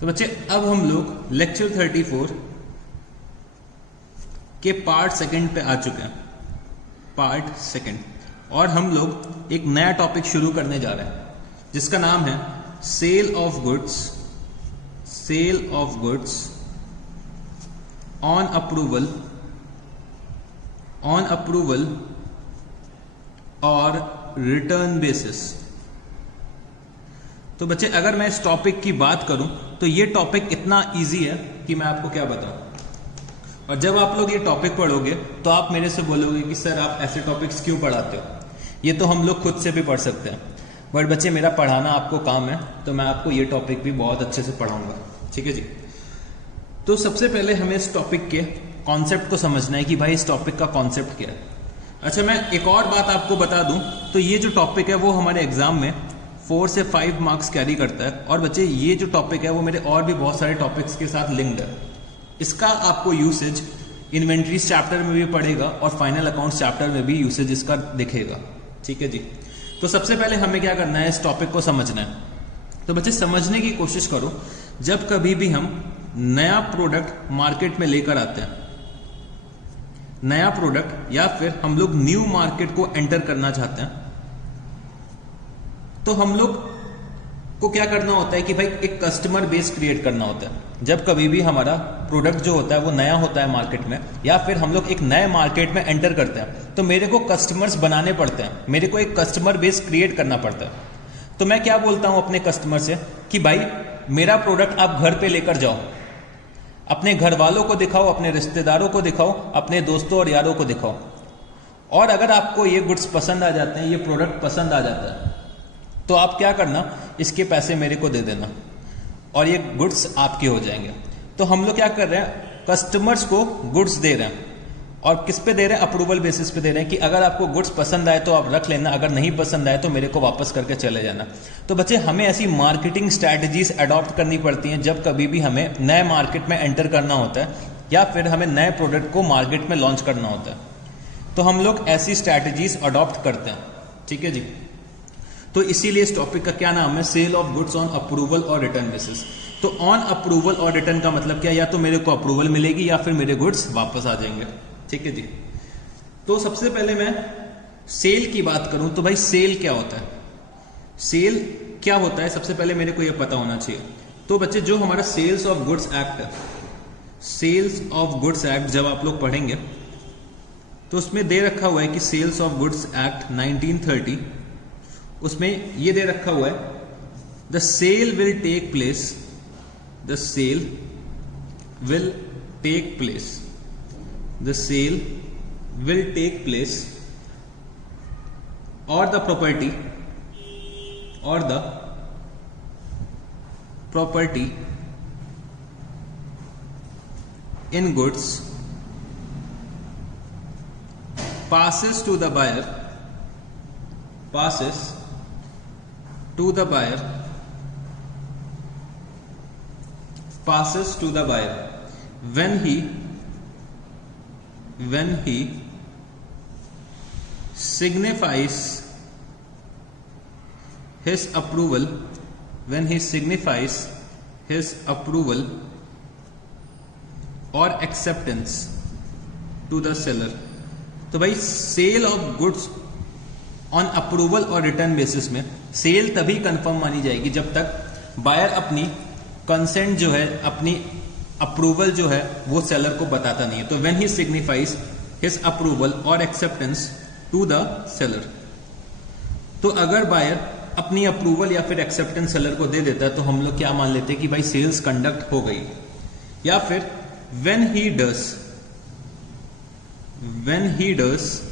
तो बच्चे अब हम लोग लेक्चर 34 के पार्ट सेकंड पे आ चुके हैं, पार्ट सेकंड, और हम लोग एक नया टॉपिक शुरू करने जा रहे हैं जिसका नाम है sale of goods on approval और रिटर्न बेसिस। तो बच्चे अगर मैं इस टॉपिक की बात करूं तो ये टॉपिक इतना इजी है कि मैं आपको क्या बताऊं। और जब आप लोग ये टॉपिक पढ़ोगे तो आप मेरे से बोलोगे कि सर आप ऐसे टॉपिक्स क्यों पढ़ाते हो, ये तो हम लोग खुद से भी पढ़ सकते हैं। बट बच्चे मेरा पढ़ाना आपको काम है, तो मैं आपको ये टॉपिक भी बहुत अच्छे से पढ़ाऊंगा, ठीक है जी। तो सबसे पहले हमें इस टॉपिक के कॉन्सेप्ट को समझना है कि भाई इस टॉपिक का कॉन्सेप्ट क्या है। अच्छा, मैं एक और बात आपको बता दूं, तो ये जो टॉपिक है वो हमारे एग्जाम में 4 से 5 मार्क्स कैरी करता है। और बच्चे ये जो टॉपिक है वो मेरे और भी बहुत सारे टॉपिक्स के साथ लिंक्ड है। इसका आपको यूसेज इन्वेंट्रीज चैप्टर में भी पड़ेगा और फाइनल अकाउंट्स चैप्टर में भी यूसेज इसका दिखेगा, ठीक है जी। तो सबसे पहले हमें क्या करना है, इस टॉपिक को समझना है। तो बच्चे समझने की कोशिश करो, जब कभी भी हम नया प्रोडक्ट मार्केट में लेकर आते हैं, नया प्रोडक्ट या फिर हम लोग न्यू मार्केट को एंटर करना चाहते हैं, तो हम लोग को क्या करना होता है कि भाई एक कस्टमर बेस क्रिएट करना होता है। जब कभी भी हमारा प्रोडक्ट जो होता है वो नया होता है मार्केट में, या फिर हम लोग एक नए मार्केट में एंटर करते हैं, तो मेरे को कस्टमर्स बनाने पड़ते हैं, मेरे को एक कस्टमर बेस क्रिएट करना पड़ता है। तो मैं क्या बोलता हूं अपने कस्टमर से कि भाई मेरा प्रोडक्ट आप घर पे लेकर जाओ, अपने घर वालों को दिखाओ, अपने रिश्तेदारों को दिखाओ, अपने दोस्तों और यारों को दिखाओ, और अगर आपको ये गुड्स पसंद आ जाते हैं, ये प्रोडक्ट पसंद आ जाता है, तो आप क्या करना, इसके पैसे मेरे को दे देना और ये गुड्स आपके हो जाएंगे। तो हम लोग क्या कर रहे हैं, कस्टमर्स को गुड्स दे रहे हैं, और किस पे दे रहे हैं, अप्रूवल बेसिस पे दे रहे हैं कि अगर आपको गुड्स पसंद आए तो आप रख लेना, अगर नहीं पसंद आए तो मेरे को वापस करके चले जाना। तो बच्चे हमें ऐसी मार्केटिंग स्ट्रैटेजीज अडॉप्ट करनी पड़ती हैं जब कभी भी हमें नए मार्केट में एंटर करना होता है या फिर हमें नए प्रोडक्ट को मार्केट में लॉन्च करना होता है। तो हम लोग ऐसी स्ट्रैटेजीज अडॉप्ट करते हैं, ठीक है जी। तो इसीलिए इस टॉपिक का क्या नाम है, sale of goods on approval और रिटर्न बेसिस। तो ऑन अप्रूवल और रिटर्न का मतलब क्या, या तो मेरे को अप्रूवल मिलेगी या फिर मेरे गुड्स वापस आ जाएंगे, ठीक है जी। तो सबसे पहले मैं सेल की बात करूं तो भाई सेल क्या होता है, सेल क्या होता है, सबसे पहले मेरे को यह पता होना चाहिए। तो बच्चे जो हमारा सेल्स ऑफ गुड्स एक्ट है, सेल्स ऑफ गुड्स एक्ट जब आप लोग पढ़ेंगे तो उसमें दे रखा हुआ है कि सेल्स ऑफ गुड्स एक्ट 1930, उसमें ये दे रखा हुआ है the sale will take place, the sale will take place, the sale will take place और the property in goods passes to the buyer when he signifies his approval or acceptance to the seller। तो भाई sale of goods on approval और return basis में sale तभी confirm मानी जाएगी जब तक बायर अपनी कंसेंट जो है, अपनी अप्रूवल जो है वो सेलर को बताता नहीं है। तो when he signifies his approval और एक्सेप्टेंस टू द सेलर, तो अगर बायर अपनी अप्रूवल या फिर एक्सेप्टेंस सेलर को दे देता है तो हम लोग क्या मान लेते हैं कि भाई सेल्स कंडक्ट हो गई। या फिर when he does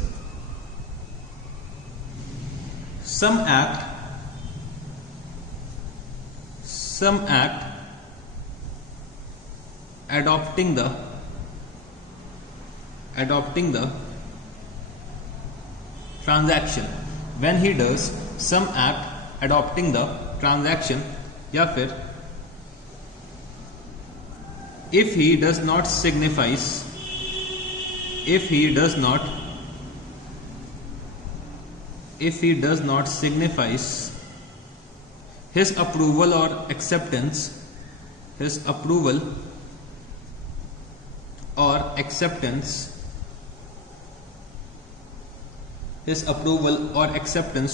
some act adopting the transaction, when he does some act adopting the transaction, या फिर if he does not signifies if he does not signifies his approval or acceptance his approval or acceptance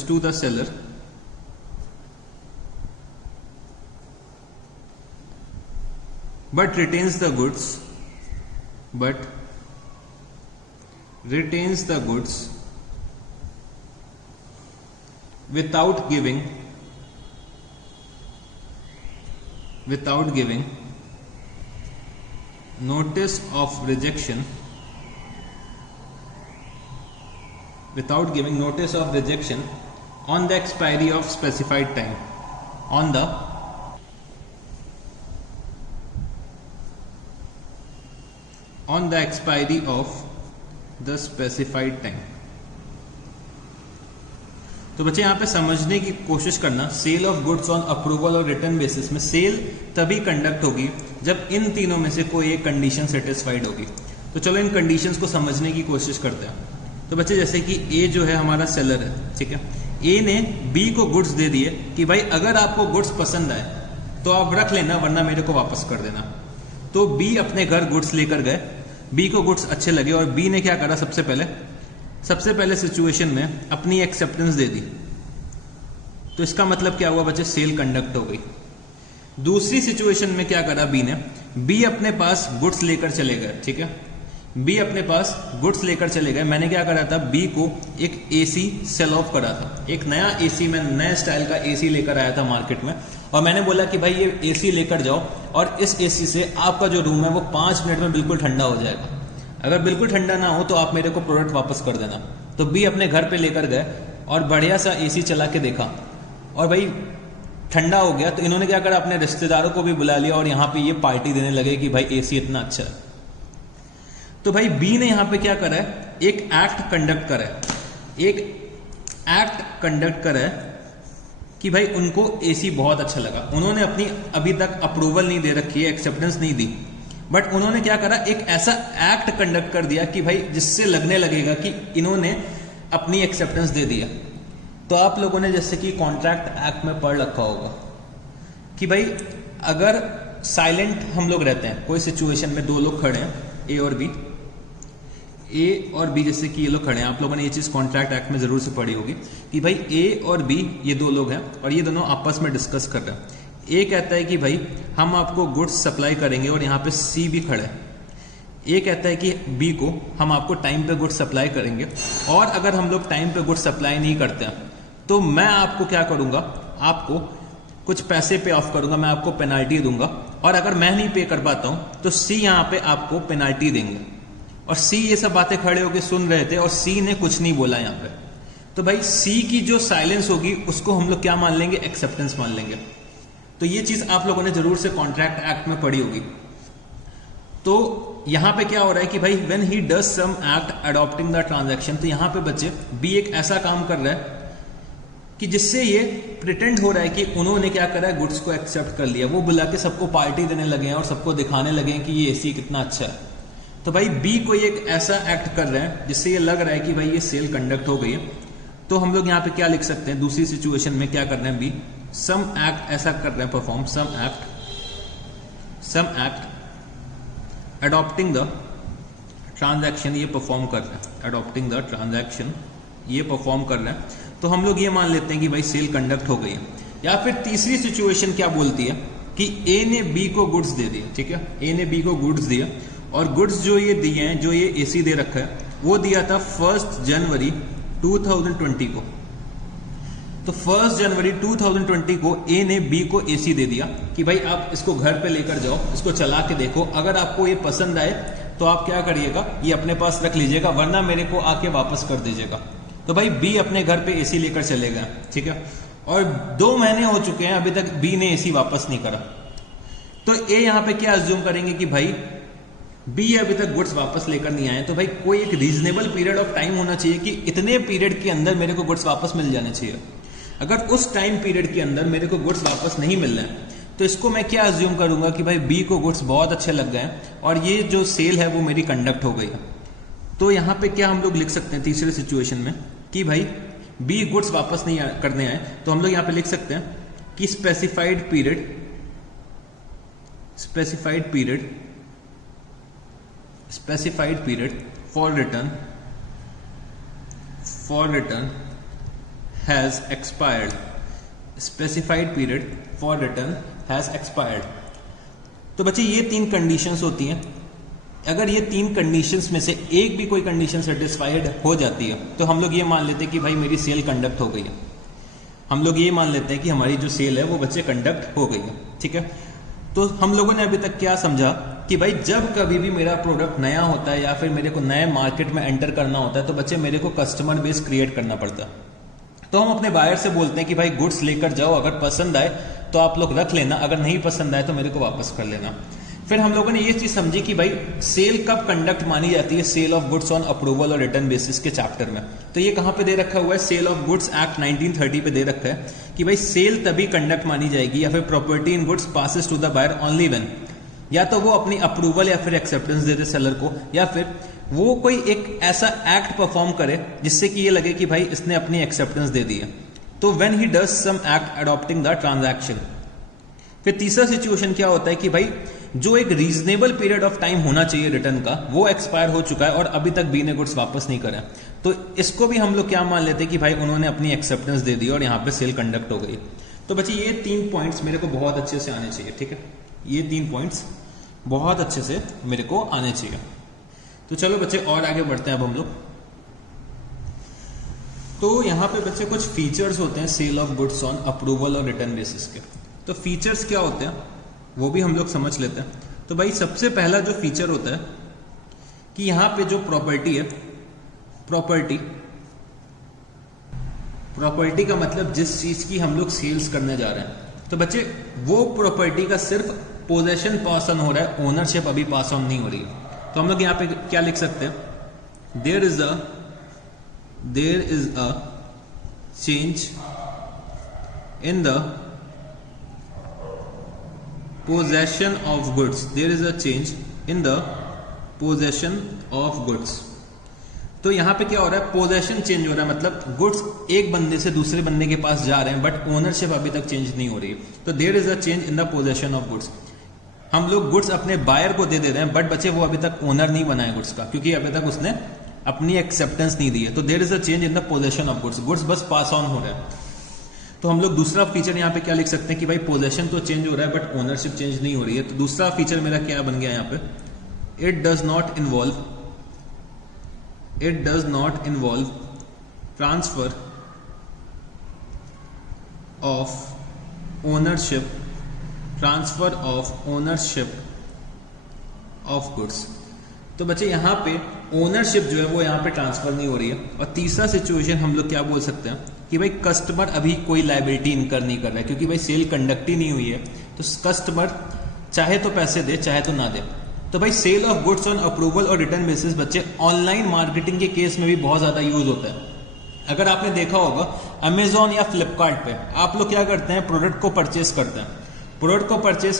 to the seller but retains the goods without giving notice of rejection on the expiry of specified time, on the expiry of the specified time। तो बच्चे यहाँ पे समझने की कोशिश करना, sale of goods on approval और return basis में सेल तभी कंडक्ट होगी जब इन तीनों में से कोई एक कंडीशन सेटिस्फाइड होगी। तो चलो इन कंडीशंस को समझने की कोशिश करते हैं। तो बच्चे जैसे कि ए जो है हमारा सेलर है, ठीक है, ए ने बी को गुड्स दे दिए कि भाई अगर आपको गुड्स पसंद आए तो आप रख लेना वरना मेरे को वापस कर देना। तो बी अपने घर गुड्स लेकर गए, बी को गुड्स अच्छे लगे और बी ने क्या करा, सबसे पहले सिचुएशन में अपनी एक्सेप्टेंस दे दी। तो इसका मतलब क्या हुआ बच्चे, सेल कंडक्ट हो गई। दूसरी सिचुएशन में क्या करा बी ने, बी अपने पास गुड्स लेकर चले गए, ठीक है, बी अपने पास गुड्स लेकर चले गए। मैंने क्या करा था, बी को एक एसी सेल ऑफ करा था, एक नया एसी में नए स्टाइल का एसी लेकर आया था मार्केट में और मैंने बोला कि भाई ये एसी लेकर जाओ और इस एसी से आपका जो रूम है वो 5 मिनट में बिल्कुल ठंडा हो जाएगा। अगर बिल्कुल ठंडा ना हो तो आप मेरे को प्रोडक्ट वापस कर देना। तो बी अपने घर पे लेकर गए और बढ़िया सा एसी चला के देखा और भाई ठंडा हो गया। तो इन्होंने क्या करा, अपने रिश्तेदारों को भी बुला लिया और यहाँ पे ये पार्टी देने लगे कि भाई एसी इतना अच्छा है। तो भाई बी ने यहाँ पे क्या करा है, एक एक्ट कंडक्ट करा है कि भाई उनको एसी बहुत अच्छा लगा। उन्होंने अपनी अभी तक अप्रूवल नहीं दे रखी है, एक्सेप्टेंस नहीं दी, बट उन्होंने क्या करा, एक ऐसा एक्ट कंडक्ट कर दिया कि भाई जिससे लगने लगेगा कि इन्होंने अपनी एक्सेप्टेंस दे दिया। तो आप लोगों ने जैसे कि कॉन्ट्रैक्ट एक्ट में पढ़ रखा होगा कि भाई अगर साइलेंट हम लोग रहते हैं, कोई सिचुएशन में दो लोग खड़े हैं, ए और बी जैसे कि ये लोग खड़े हैं, आप लोगों ने ये चीज कॉन्ट्रैक्ट एक्ट में जरूर से पढ़ी होगी कि भाई ए और बी ये दो लोग हैं और ये दोनों आपस में डिस्कस कर रहे हैं। ए कहता है कि भाई हम आपको गुड्स सप्लाई करेंगे और यहाँ पे सी भी खड़ा है। ए कहता है कि बी को हम आपको टाइम पे गुड्स सप्लाई करेंगे और अगर हम लोग टाइम पे गुड्स सप्लाई नहीं करते हैं तो मैं आपको क्या करूंगा, आपको कुछ पैसे पे ऑफ करूंगा, मैं आपको पेनाल्टी दूंगा और अगर मैं नहीं पे कर पाता हूं तो सी यहाँ पे आपको पेनाल्टी देंगे। और सी ये सब बातें खड़े होकर सुन रहे थे और सी ने कुछ नहीं बोला यहाँ पे। तो भाई सी की जो साइलेंस होगी उसको हम लोग क्या मान लेंगे, एक्सेप्टेंस मान लेंगे। तो ये चीज आप लोगों ने जरूर से कॉन्ट्रैक्ट एक्ट में पढ़ी होगी। तो यहां पे क्या हो रहा है कि भाई when he does some act adopting the transaction, तो यहां पे बच्चे बी एक ऐसा काम कर रहा है कि जिससे ये प्रिटेंड हो रहा है कि उन्होंने क्या करा है, गुड्स को एक्सेप्ट कर लिया। वो बुला के सबको पार्टी देने लगे हैं और सबको दिखाने लगे हैं कि ये एसी कितना अच्छा है। तो भाई बी को एक ऐसा एक्ट कर रहे हैं जिससे ये लग रहा है कि भाई ये सेल कंडक्ट हो गई है। तो हम लोग यहाँ पे क्या लिख सकते हैं, दूसरी सिचुएशन में क्या कर रहे हैं, बी सम एक्ट ऐसा कर रहे हैं, perform some act adopting the transaction, ये परफॉर्म कर रहे हैं, अडॉप्टिंग द ट्रांजैक्शन ये परफॉर्म कर रहे हैं। तो हम लोग ये मान लेते हैं कि भाई सेल कंडक्ट हो गई है। या फिर तीसरी सिचुएशन क्या बोलती है कि ए ने बी को गुड्स दे दिए, ठीक है, ए ने बी को गुड्स दिया और गुड्स जो ये दिए हैं, जो ये एसी दे रखा है, वो दिया था 1 जनवरी 2020 को। तो 1 जनवरी 2020 को ए ने बी को एसी दे दिया कि भाई आप इसको घर पे लेकर जाओ, इसको चला के देखो, अगर आपको ये पसंद आए तो आप क्या करिएगा, ये अपने पास रख लीजिएगा वरना मेरे को आके वापस कर दीजिएगा। तो भाई बी अपने घर पे एसी लेकर चलेगा, ठीक है, और 2 महीने हो चुके हैं, अभी तक बी ने एसी वापस नहीं करा। तो ए यहां पे क्या अज्यूम करेंगे कि भाई बी अभी तक गुड्स वापस लेकर नहीं आए, तो भाई कोई एक रीजनेबल पीरियड ऑफ टाइम होना चाहिए कि इतने पीरियड के अंदर मेरे को गुड्स वापस मिल जाने चाहिए। अगर उस टाइम पीरियड के अंदर मेरे को गुड्स वापस नहीं मिल रहे हैं तो इसको मैं क्या अज्यूम करूंगा कि भाई बी को गुड्स बहुत अच्छे लग गए और ये जो सेल है वो मेरी कंडक्ट हो गई है। तो यहां पे क्या हम लोग लिख सकते हैं तीसरे सिचुएशन में कि भाई बी गुड्स वापस नहीं करने आए, तो हम लोग यहां पे लिख सकते हैं कि specified period specified period for return has expired. Specified period for return has expired. तो बच्चे ये 3 कंडीशंस होती हैं। अगर ये 3 कंडीशंस में से एक भी कोई कंडीशन सेटिस्फाइड हो जाती है तो हम लोग ये मान लेते हैं कि भाई मेरी सेल कंडक्ट हो गई है। हम लोग ये मान लेते हैं कि हमारी जो सेल है वो बच्चे कंडक्ट हो गई है। ठीक है, तो हम लोगों ने अभी तक क्या समझा कि भाई जब कभी भी मेरा प्रोडक्ट नया होता है या फिर मेरे को नए मार्केट में एंटर करना होता है तो बच्चे मेरे को कस्टमर बेस क्रिएट करना पड़ता है। तो हम अपने बायर से बोलते हैं कि भाई गुड्स लेकर जाओ, अगर पसंद आए तो आप लोग रख लेना, अगर नहीं पसंद आए तो मेरे को वापस कर लेना। फिर हम लोगों ने ये चीज समझी कि भाई सेल कब कंडक्ट मानी जाती है, sale of goods on approval और रिटर्न बेसिस के चैप्टर में। तो ये कहां पे दे रखा हुआ है, सेल ऑफ गुड्स एक्ट 1930 पे दे रखा है कि भाई सेल तभी कंडक्ट मानी जाएगी या फिर property in goods passes to the buyer only when, या तो वो अपनी अप्रूवल या फिर एक्सेप्टेंस दे दे सेलर को, या फिर वो कोई एक ऐसा एक्ट परफॉर्म करे जिससे कि ये लगे कि भाई इसने अपनी एक्सेप्टेंस दे दी है। तो when he does some act adopting the transaction. फिर तीसरा सिचुएशन क्या होता है कि भाई जो एक रीजनेबल पीरियड ऑफ टाइम होना चाहिए रिटर्न का वो एक्सपायर हो चुका है और अभी तक बी ने गुड्स वापस नहीं करा, तो इसको भी हम लोग क्या मान लेते हैं कि भाई उन्होंने अपनी एक्सेप्टेंस दे दी और यहां पे सेल कंडक्ट हो गई। तो बच्चे ये 3 पॉइंट्स मेरे को बहुत अच्छे से आने चाहिए। ठीक है, ये 3 पॉइंट्स बहुत अच्छे से मेरे को आने चाहिए। तो चलो बच्चे और आगे बढ़ते हैं अब हम लोग। तो यहां पे बच्चे कुछ फीचर्स होते हैं sale of goods on approval और रिटर्न बेसिस के। तो फीचर्स क्या होते हैं वो भी हम लोग समझ लेते हैं। तो भाई सबसे पहला जो फीचर होता है कि यहां पे जो प्रॉपर्टी है, प्रॉपर्टी का मतलब जिस चीज की हम लोग सेल्स करने जा रहे हैं, तो बच्चे वो प्रॉपर्टी का सिर्फ पोजेशन पास ऑन हो रहा है, ओनरशिप अभी पास ऑन नहीं हो रही है। तो हम लोग यहां पे क्या लिख सकते हैं, there is a change in the possession of goods, there is a change in the possession of goods। तो यहां पे क्या हो रहा है, पोजेशन चेंज हो रहा है, मतलब गुड्स एक बंदे से दूसरे बंदे के पास जा रहे हैं बट ओनरशिप अभी तक चेंज नहीं हो रही है। तो there is a change in the possession of goods. हम लोग गुड्स अपने बायर को दे रहे हैं बट बच्चे वो अभी तक ओनर नहीं बना है गुड्स का, क्योंकि अभी तक उसने अपनी एक्सेप्टेंस नहीं दी है। तो there is a change in the possession of goods, goods बस पास ऑन हो रहा है। तो हम लोग दूसरा फीचर यहाँ पे क्या लिख सकते हैं कि भाई पोजेशन तो चेंज हो रहा है बट ओनरशिप चेंज नहीं हो रही है। तो दूसरा फीचर मेरा क्या बन गया यहाँ पे, it does not involve transfer of ownership of goods. तो बच्चे यहाँ पे ओनरशिप जो है वो यहाँ पे ट्रांसफर नहीं हो रही है। और तीसरा सिचुएशन हम लोग क्या बोल सकते हैं कि भाई कस्टमर अभी कोई लायबिलिटी इनकर नहीं कर रहा है, क्योंकि भाई सेल कंडक्ट ही नहीं हुई है। तो कस्टमर चाहे तो पैसे दे चाहे तो ना दे। तो भाई sale of goods on approval और रिटर्न बेसिस बच्चे ऑनलाइन मार्केटिंग के केस में भी बहुत ज्यादा यूज होता है। अगर आपने देखा होगा अमेजोन या फ्लिपकार्ट पे आप लोग क्या करते हैं, प्रोडक्ट को परचेस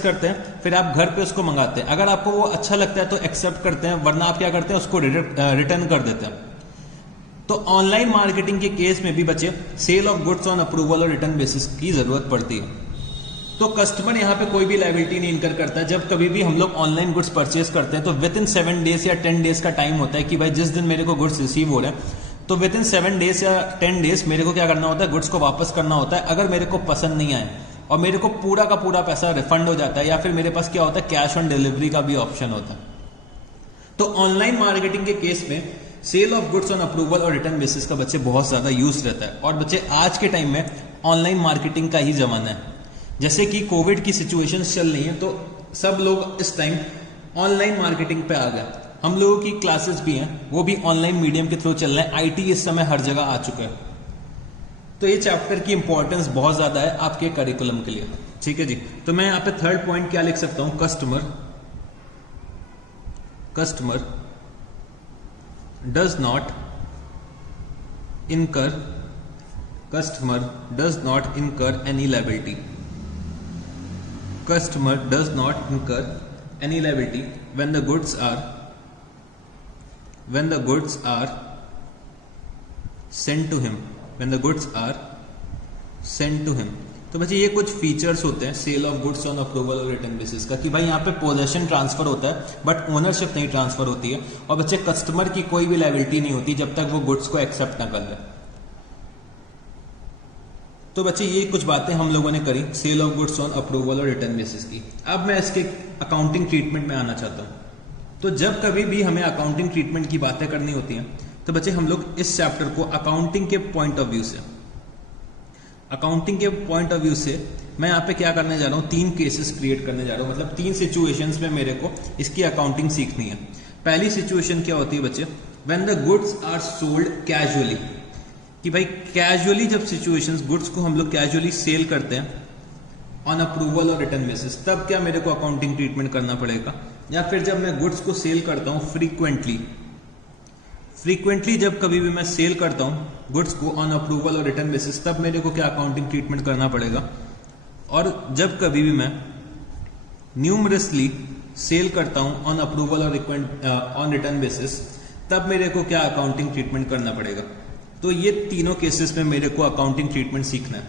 करते हैं, फिर आप घर पे उसको मंगाते हैं। अगर आपको वो अच्छा लगता है तो एक्सेप्ट करते हैं, वरना आप क्या करते हैं उसको रिटर्न कर देते हैं। तो ऑनलाइन मार्केटिंग के केस में भी बच्चे sale of goods on approval और रिटर्न बेसिस की जरूरत पड़ती है। तो कस्टमर यहाँ पे कोई भी लायबिलिटी नहीं इनकर करता है। जब कभी भी हम लोग ऑनलाइन गुड्स परचेस करते हैं तो विद इन 7 डेज या 10 डेज का टाइम होता है कि भाई जिस दिन मेरे को गुड्स रिसीव हो रहे हैं तो विद इन 7 डेज या 10 डेज मेरे को क्या करना होता है, गुड्स को वापस करना होता है। अगर मेरे को पसंद नहीं आए और मेरे को पूरा का पूरा पैसा रिफंड हो जाता है, या फिर मेरे पास क्या होता है कैश ऑन डिलीवरी का भी ऑप्शन होता है। तो ऑनलाइन मार्केटिंग के केस में sale of goods on approval और रिटर्न बेसिस का बच्चे बहुत ज्यादा यूज रहता है। और बच्चे आज के टाइम में ऑनलाइन मार्केटिंग का ही जमाना है। जैसे कि कोविड की सिचुएशंस चल रही हैं तो सब लोग इस टाइम ऑनलाइन मार्केटिंग पे आ गए। हम लोगों की क्लासेस भी हैं वो भी ऑनलाइन मीडियम के थ्रू चल रहे हैं। आईटी इस समय हर जगह आ चुका है। तो ये चैप्टर की इंपॉर्टेंस बहुत ज्यादा है आपके करिकुलम के लिए। ठीक है जी, तो मैं यहाँ पे थर्ड पॉइंट क्या लिख सकता हूं, customer does not incur any liability. Customer does not incur any liability when the goods are sent to him. तो बच्चे ये कुछ फीचर्स होते हैं sale of goods on approval और रिटर्न बेसिस का, कि भाई यहाँ पे पोजेशन ट्रांसफर होता है बट ओनरशिप नहीं ट्रांसफर होती है, और बच्चे कस्टमर की कोई भी लायबिलिटी नहीं होती जब तक वो गुड्स को एक्सेप्ट ना कर ले। तो बच्चे ये कुछ बातें हम लोगों ने करी sale of goods on approval और रिटर्न बेसिस की। अब मैं इसके अकाउंटिंग ट्रीटमेंट में आना चाहता हूं। तो जब कभी भी हमें अकाउंटिंग ट्रीटमेंट की बातें करनी होती हैं तो बच्चे हम लोग इस चैप्टर को अकाउंटिंग के पॉइंट ऑफ व्यू से मैं यहाँ पे क्या करने जा रहा हूँ, 3 केसेस क्रिएट करने जा रहा हूँ, मतलब 3 सिचुएशंस में मेरे को इसकी अकाउंटिंग सीखनी है। पहली सिचुएशन क्या होती है बच्चे, when the goods are sold casually, कि भाई कैजुअली जब सिचुएशंस गुड्स को हम लोग कैजुअली सेल करते हैं ऑन अप्रूवल और रिटर्न बेसिस, तब क्या मेरे को अकाउंटिंग ट्रीटमेंट करना पड़ेगा। या फिर जब मैं गुड्स को सेल करता हूँ फ्रीक्वेंटली जब कभी भी मैं सेल करता हूं गुड्स को ऑन अप्रूवल और रिटर्न बेसिस, तब मेरे को क्या अकाउंटिंग ट्रीटमेंट करना पड़ेगा। और जब कभी भी मैं न्यूमरसली सेल करता हूं ऑन अप्रूवल और ऑन रिटर्न बेसिस, तब मेरे को क्या अकाउंटिंग ट्रीटमेंट करना पड़ेगा। तो ये तीनों केसेस में मेरे को अकाउंटिंग ट्रीटमेंट सीखना है।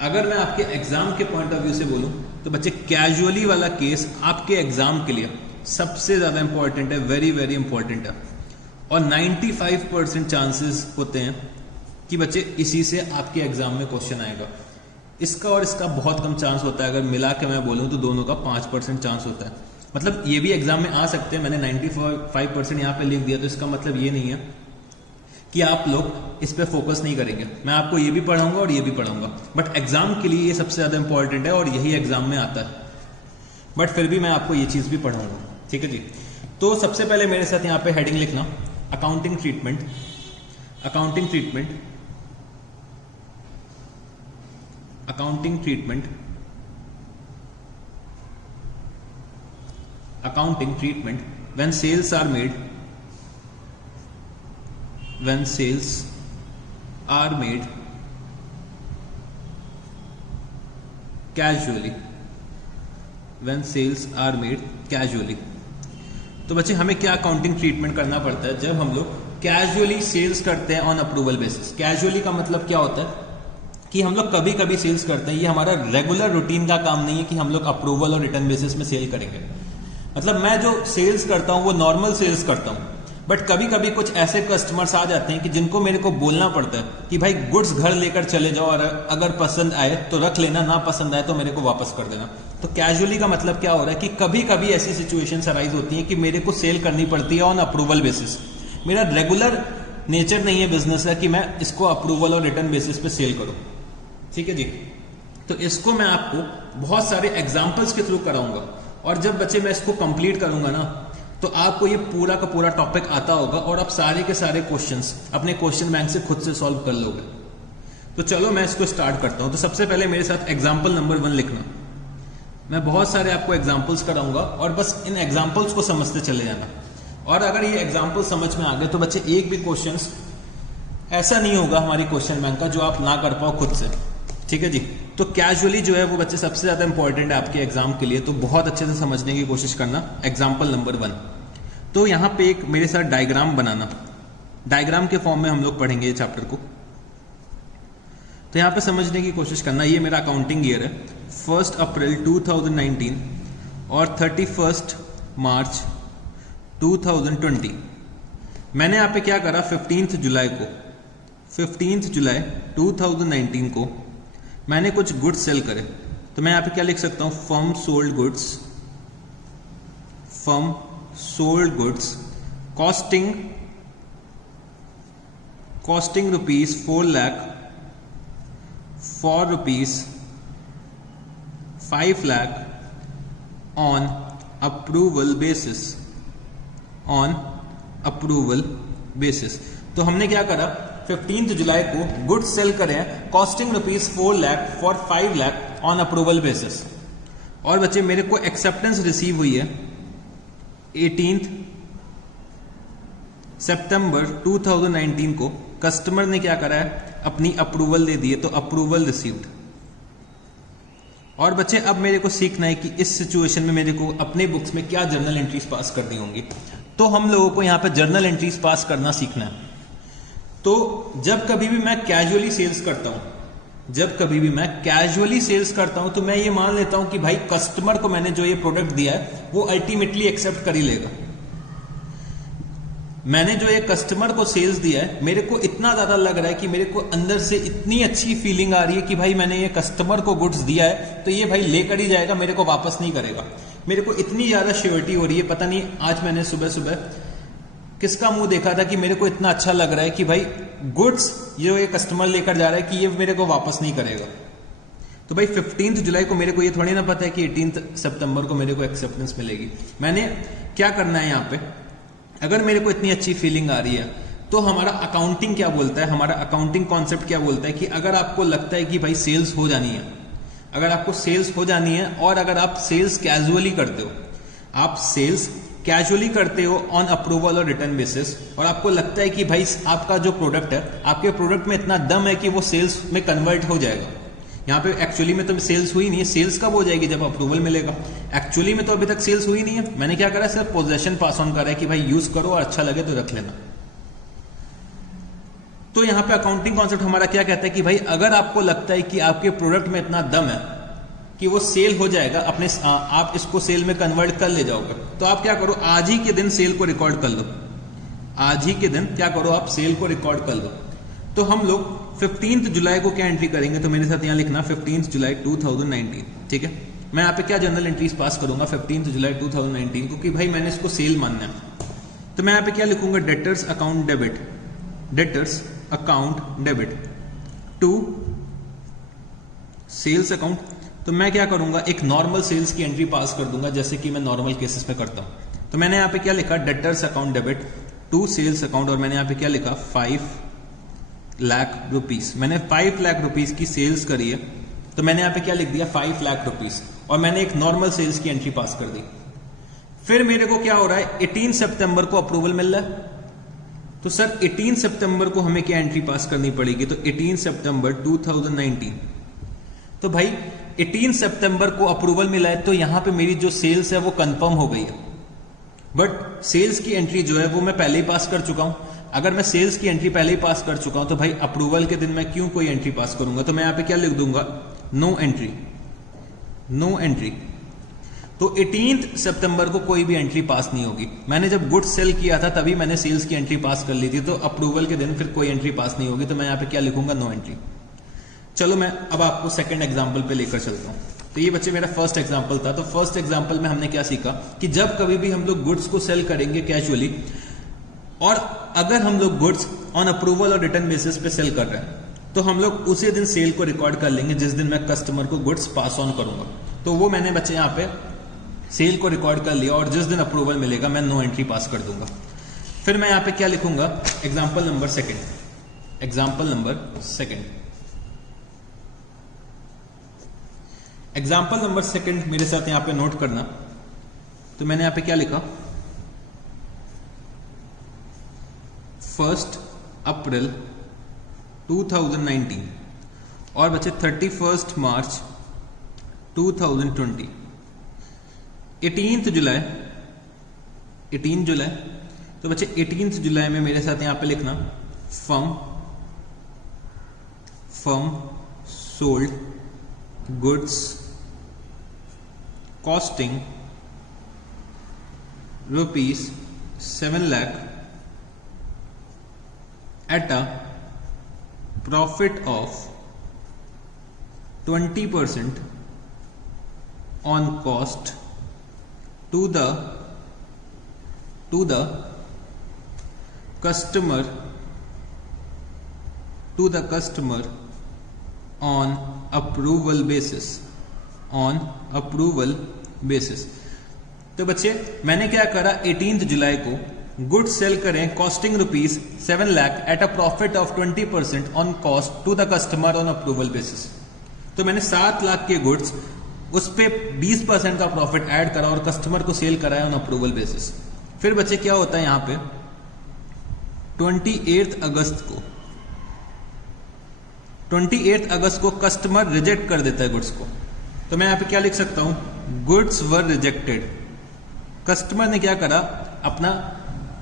अगर मैं आपके एग्जाम के पॉइंट ऑफ व्यू से बोलूं तो बच्चे कैजुअली वाला केस आपके एग्जाम के लिए सबसे ज्यादा इंपॉर्टेंट है, वेरी वेरी इंपॉर्टेंट है, और 95% चांसेस होते हैं कि बच्चे इसी से आपके एग्जाम में क्वेश्चन आएगा। इसका और इसका बहुत कम चांस होता है, अगर मिला के मैं बोलूं तो दोनों का 5% चांस होता है। मतलब ये भी एग्जाम में आ सकते हैं, मैंने 95% यहाँ पे लिख दिया, तो इसका मतलब ये नहीं है कि आप लोग इस पे फोकस नहीं करेंगे। मैं आपको ये भी पढ़ाऊंगा और ये भी पढ़ाऊंगा, बट एग्जाम के लिए ये सबसे ज्यादा इंपॉर्टेंट है और यही एग्जाम में आता है, बट फिर भी मैं आपको ये चीज भी पढ़ाऊंगा, ठीक है जी। तो सबसे पहले मेरे साथ यहाँ पे हेडिंग लिखना, accounting treatment when sales are made casually। तो बच्चे हमें क्या अकाउंटिंग ट्रीटमेंट करना पड़ता है जब हम लोग कैजुअली सेल्स करते हैं ऑन अप्रूवल बेसिस। कैजुअली का मतलब क्या होता है कि हम लोग कभी कभी सेल्स करते हैं, ये हमारा रेगुलर रूटीन का काम नहीं है कि हम लोग अप्रूवल और रिटर्न बेसिस में सेल करेंगे। मतलब मैं जो सेल्स करता हूं वो नॉर्मल सेल्स करता हूं, बट कभी कभी कुछ ऐसे कस्टमर्स आ जाते हैं कि जिनको मेरे को बोलना पड़ता है कि भाई गुड्स घर लेकर चले जाओ और अगर पसंद आए तो रख लेना, ना पसंद आए तो मेरे को वापस कर देना। तो कैजुअली का मतलब क्या हो रहा है कि कभी कभी ऐसी सिचुएशंस अराइज होती हैं कि मेरे को सेल करनी पड़ती है ऑन अप्रूवल बेसिस। मेरा रेगुलर नेचर नहीं है बिजनेस का कि मैं इसको अप्रूवल और रिटर्न बेसिस पे सेल करूं, ठीक है जी। तो इसको मैं आपको बहुत सारे एग्जांपल्स के थ्रू कराऊंगा, और जब बच्चे मैं इसको कंप्लीट करूंगा ना तो आपको ये पूरा का पूरा टॉपिक आता होगा और आप सारे के सारे क्वेश्चंस अपने क्वेश्चन बैंक से खुद से सॉल्व कर लोगे। तो चलो मैं इसको स्टार्ट करता हूं। तो सबसे पहले मेरे साथ एग्जाम्पल नंबर 1 लिखना। मैं बहुत सारे आपको एग्जाम्पल्स कराऊंगा और बस इन एग्जाम्पल्स को समझते चले जाना, और अगर ये एग्जाम्पल समझ में आ गए तो बच्चे एक भी क्वेश्चन ऐसा नहीं होगा हमारी क्वेश्चन बैंक का जो आप ना कर पाओ खुद से, ठीक है जी। तो कैजुअली जो है वो बच्चे सबसे ज्यादा इंपॉर्टेंट है आपके एग्जाम के लिए, तो बहुत अच्छे से समझने की कोशिश करना। एग्जाम्पल नंबर 1, तो यहां पे एक मेरे साथ डायग्राम बनाना, डायग्राम के फॉर्म में हम लोग पढ़ेंगे ये चैप्टर को। तो यहां पे समझने की कोशिश करना, ये मेरा अकाउंटिंग ईयर है 1 अप्रैल 2019 और 31 मार्च 2020। मैंने यहां पे क्या करा, 15 जुलाई 2019 को मैंने कुछ गुड्स सेल करे। तो मैं यहां पे क्या लिख सकता हूं, firm sold goods costing rupees 4 lakh for rupees 5 lakh on approval basis। तो हमने क्या करा, 15 जुलाई को गुड्स सेल करे हैं costing rupees 4 lakh for 5 lakh on approval basis. और बच्चे मेरे को एक्सेप्टेंस रिसीव हुई है 18 सितंबर 2019 को। कस्टमर ने क्या करा है, अपनी अप्रूवल दे दी है, तो अप्रूवल रिसीव्ड। और बच्चे अब मेरे को सीखना है कि इस सिचुएशन में मेरे को अपने बुक्स में क्या जर्नल एंट्रीज पास करनी होंगी। तो हम लोगों को यहां पे जर्नल एंट्रीज पास करना सीखना है। तो जब कभी भी मैं कैजुअली सेल्स करता हूं जब कभी भी मैं कैजुअली सेल्स करता हूं तो मैं ये मान लेता हूं कि भाई कस्टमर को मैंने जो ये प्रोडक्ट दिया है वो अल्टीमेटली एक्सेप्ट कर ही लेगा। मैंने जो ये कस्टमर को सेल्स दिया है, मेरे को इतना ज्यादा लग रहा है कि मेरे को अंदर से इतनी अच्छी फीलिंग आ रही है कि भाई मैंने ये कस्टमर को गुड्स दिया है तो ये भाई लेकर ही जाएगा, मेरे को वापस नहीं करेगा। मेरे को इतनी ज्यादा श्योरिटी हो रही है। पता नहीं आज मैंने सुबह सुबह किसका मुंह देखा था कि मेरे को इतना अच्छा लग रहा है कि भाई गुड्स जो ये कस्टमर लेकर जा रहा है कि ये मेरे को वापस नहीं करेगा। तो भाई 15 जुलाई को मेरे को ये थोड़ी ना पता है कि 18 सितंबर को मेरे को एक्सेप्टेंस मिलेगी। मैंने क्या करना है यहाँ पे, अगर मेरे को इतनी अच्छी फीलिंग आ रही है तो हमारा अकाउंटिंग क्या बोलता है, हमारा अकाउंटिंग कॉन्सेप्ट क्या बोलता है कि अगर आपको लगता है कि भाई सेल्स हो जानी है, अगर आपको सेल्स हो जानी है और अगर आप सेल्स कैजुअली करते हो, आप सेल्स कैजुअली करते हो ऑन अप्रूवल और रिटर्न बेसिस, और आपको लगता है कि भाई आपका जो प्रोडक्ट है, आपके प्रोडक्ट में इतना दम है कि वो सेल्स में कन्वर्ट हो जाएगा। यहाँ पे एक्चुअली में तो सेल्स हुई नहीं है, सेल्स कब हो जाएगी, जब अप्रूवल मिलेगा। एक्चुअली में तो अभी तक सेल्स हुई नहीं है। मैंने क्या करा, सिर्फ पोजेशन पास ऑन करा है कि भाई यूज करो और अच्छा लगे तो रख लेना। तो यहाँ पे अकाउंटिंग कॉन्सेप्ट हमारा क्या कहता है कि भाई अगर आपको लगता है कि आपके प्रोडक्ट में इतना दम है कि वो सेल हो जाएगा, अपने आप इसको सेल में कन्वर्ट कर ले जाओगे, तो आप क्या करो, आज ही के दिन सेल को रिकॉर्ड कर लो। आज ही के दिन क्या करो, आप सेल को रिकॉर्ड कर लो। तो हम लोग 15 जुलाई को क्या एंट्री करेंगे, तो मेरे साथ यहां लिखना 15 जुलाई 2019, ठीक है। मैं यहाँ पे क्या जनरल एंट्रीज पास करूंगा 15 जुलाई 2019 को कि भाई मैंने इसको सेल मानना है। तो मैं यहाँ पे क्या लिखूंगा, debtors account debit, debtors account debit to sales account. तो मैं क्या करूंगा, एक नॉर्मल सेल्स की एंट्री पास कर दूंगा जैसे कि मैं नॉर्मल केसेस में करता हूं। तो मैंने यहाँ पे क्या लिखा, debtors account debit to sales account, और मैंने यहाँ पे क्या लिखा 5 लाख रुपीस। मैंने 5 लाख रुपीस की सेल्स करी है, तो मैंने यहाँ पे क्या लिख दिया 5 लाख रुपीस, और मैंने एक नॉर्मल सेल्स की एंट्री पास कर दी। फिर मेरे को क्या हो रहा है, 18 सितंबर को अप्रूवल मिल रहा है। तो सर 18 सितंबर को हमें क्या एंट्री पास करनी पड़ेगी, तो 18 सितंबर 2019। तो भाई 18 सितंबर को अप्रूवल मिला है, तो यहां पे मेरी जो सेल्स है वो कंफर्म हो गई है। बट सेल्स की एंट्री जो है वो मैं पहले ही पास कर चुका हूं। अगर मैं सेल्स की एंट्री पहले ही पास कर चुका हूं तो भाई अप्रूवल के दिन मैं क्यों कोई एंट्री पास करूंगा। तो मैं यहां पे क्या लिख दूंगा, नो एंट्री, नो एंट्री। तो 18 सितंबर को कोई भी एंट्री पास नहीं होगी। मैंने जब गुड्स सेल किया था तभी मैंने सेल्स की एंट्री पास कर ली थी, तो अप्रूवल के दिन फिर कोई एंट्री पास नहीं होगी। तो मैं यहां पे क्या लिखूंगा, नो एंट्री। चलो मैं अब आपको सेकंड एग्जांपल पे लेकर चलता हूं। तो ये बच्चे मेरा फर्स्ट एग्जांपल था। तो फर्स्ट एग्जांपल में हमने क्या सीखा कि जब कभी भी हम लोग गुड्स को सेल करेंगे कैजुअली, और अगर हम लोग गुड्स ऑन अप्रूवल और रिटर्न बेसिस पे सेल कर रहे हैं, तो हम लोग उसी दिन सेल को रिकॉर्ड कर लेंगे जिस दिन मैं कस्टमर को गुड्स पास ऑन करूंगा। तो वो मैंने बच्चे यहाँ पे सेल को रिकॉर्ड कर लिया, और जिस दिन अप्रूवल मिलेगा मैं नो एंट्री पास कर दूंगा। फिर मैं यहाँ पे क्या लिखूंगा, example number second, example number second, example number second मेरे साथ यहां पे नोट करना। तो मैंने यहां पे क्या लिखा, 1 अप्रैल 2019 और बच्चे 31 मार्च 2020, 18 जुलाई, 18 जुलाई। तो बच्चे 18 जुलाई में मेरे साथ यहां पे लिखना firm sold goods costing rupees 7 lakh at a profit of 20% on cost to the customer on approval basis, on approval basis. तो बच्चे मैंने क्या करा, 18 जुलाई को गुड्स सेल करें costing rupees 7 lakh at a profit of 20% on cost to the customer on approval basis. तो मैंने 7 लाख के गुड्स, उस पे 20% का प्रॉफिट ऐड करा और कस्टमर को सेल कराया ऑन अप्रूवल बेसिस। फिर बच्चे क्या होता है यहां पे 28 अगस्त को कस्टमर रिजेक्ट कर देता है गुड्स को। तो मैं यहां पे क्या लिख सकता हूं, गुड्स वर रिजेक्टेड। कस्टमर ने क्या करा, अपना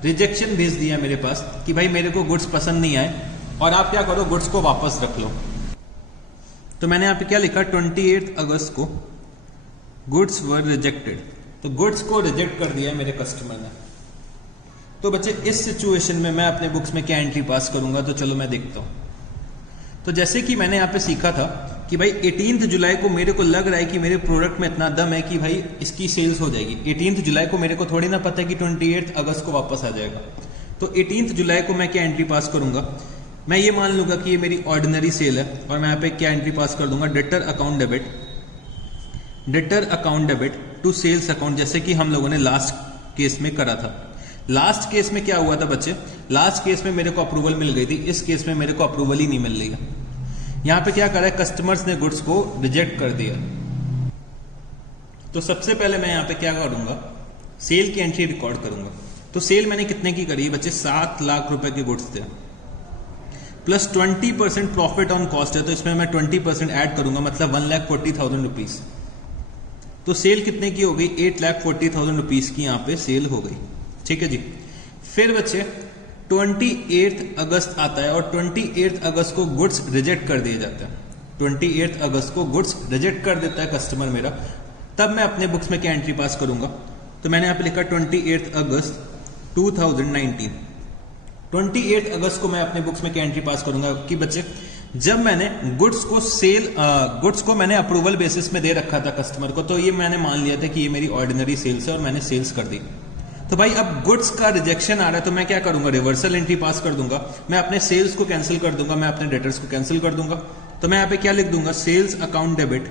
रिजेक्शन भेज दिया मेरे पास कि भाई मेरे को गुड्स पसंद नहीं आए और आप क्या करो, गुड्स को वापस रख लो। तो मैंने यहाँ पे क्या लिखा, 28 अगस्त को गुड्स वर रिजेक्टेड। तो गुड्स को रिजेक्ट कर दिया मेरे कस्टमर ने। तो बच्चे इस सिचुएशन में मैं अपने बुक्स में क्या एंट्री पास करूंगा, तो चलो मैं देखता हूं। तो जैसे कि मैंने यहाँ पे सीखा था कि भाई 18 जुलाई को मेरे को लग रहा है कि मेरे प्रोडक्ट में इतना दम है कि भाई इसकी सेल्स हो जाएगी। 18 जुलाई को मेरे को थोड़ी ना पता है कि 28 अगस्त को वापस आ जाएगा। तो 18 जुलाई को मैं क्या एंट्री पास करूंगा, मैं ये मान लूंगा कि ये मेरी ऑर्डिनरी सेल है और मैं यहाँ पे क्या एंट्री पास कर दूंगा, debtor account debit to sales account, जैसे कि हम लोगों ने लास्ट केस में करा था। लास्ट केस में क्या हुआ था बच्चे, लास्ट केस में मेरे को अप्रूवल मिल गई थी, इस केस में मेरे को अप्रूवल ही नहीं मिल रही है। यहां पे क्या करा है, कस्टमर्स ने गुड्स को रिजेक्ट कर दिया। तो सबसे पहले मैं यहां पे क्या करूंगा, सेल की एंट्री रिकॉर्ड करूंगा। तो सेल मैंने कितने की करी है बच्चे, 7 लाख रुपए के गुड्स थे, प्लस 20% प्रॉफिट ऑन कॉस्ट है, तो इसमें मैं 20% ऐड करूंगा, मतलब 1,40,000 रुपीज। तो सेल कितने की हो गई, 8,40,000 रुपीज की यहां पे सेल हो गई। ठीक है जी। फिर बच्चे 28 अगस्त आता है और 28 अगस्त को गुड्स रिजेक्ट कर दिए जाते हैं। 28 अगस्त को गुड्स रिजेक्ट कर देता है कस्टमर मेरा। तब मैं अपने बुक्स में क्या एंट्री पास करूंगा, तो मैंने यहां पे लिखा 28 अगस्त 2019। 28 अगस्त को मैं अपने बुक्स में क्या एंट्री पास करूंगा कि बच्चे जब मैंने गुड्स को मैंने अप्रूवल बेसिस में दे रखा था कस्टमर को, तो ये मैंने मान लिया था कि ये मेरी ऑर्डिनरी सेल्स है और मैंने सेल्स कर दी। तो भाई अब गुड्स का रिजेक्शन आ रहा है, तो मैं क्या करूंगा, रिवर्सल एंट्री पास कर दूंगा। मैं अपने सेल्स को कैंसिल कर दूंगा, मैं अपने डेटर्स को कैंसिल कर दूंगा। तो मैं यहां पे क्या लिख दूंगा, sales account debit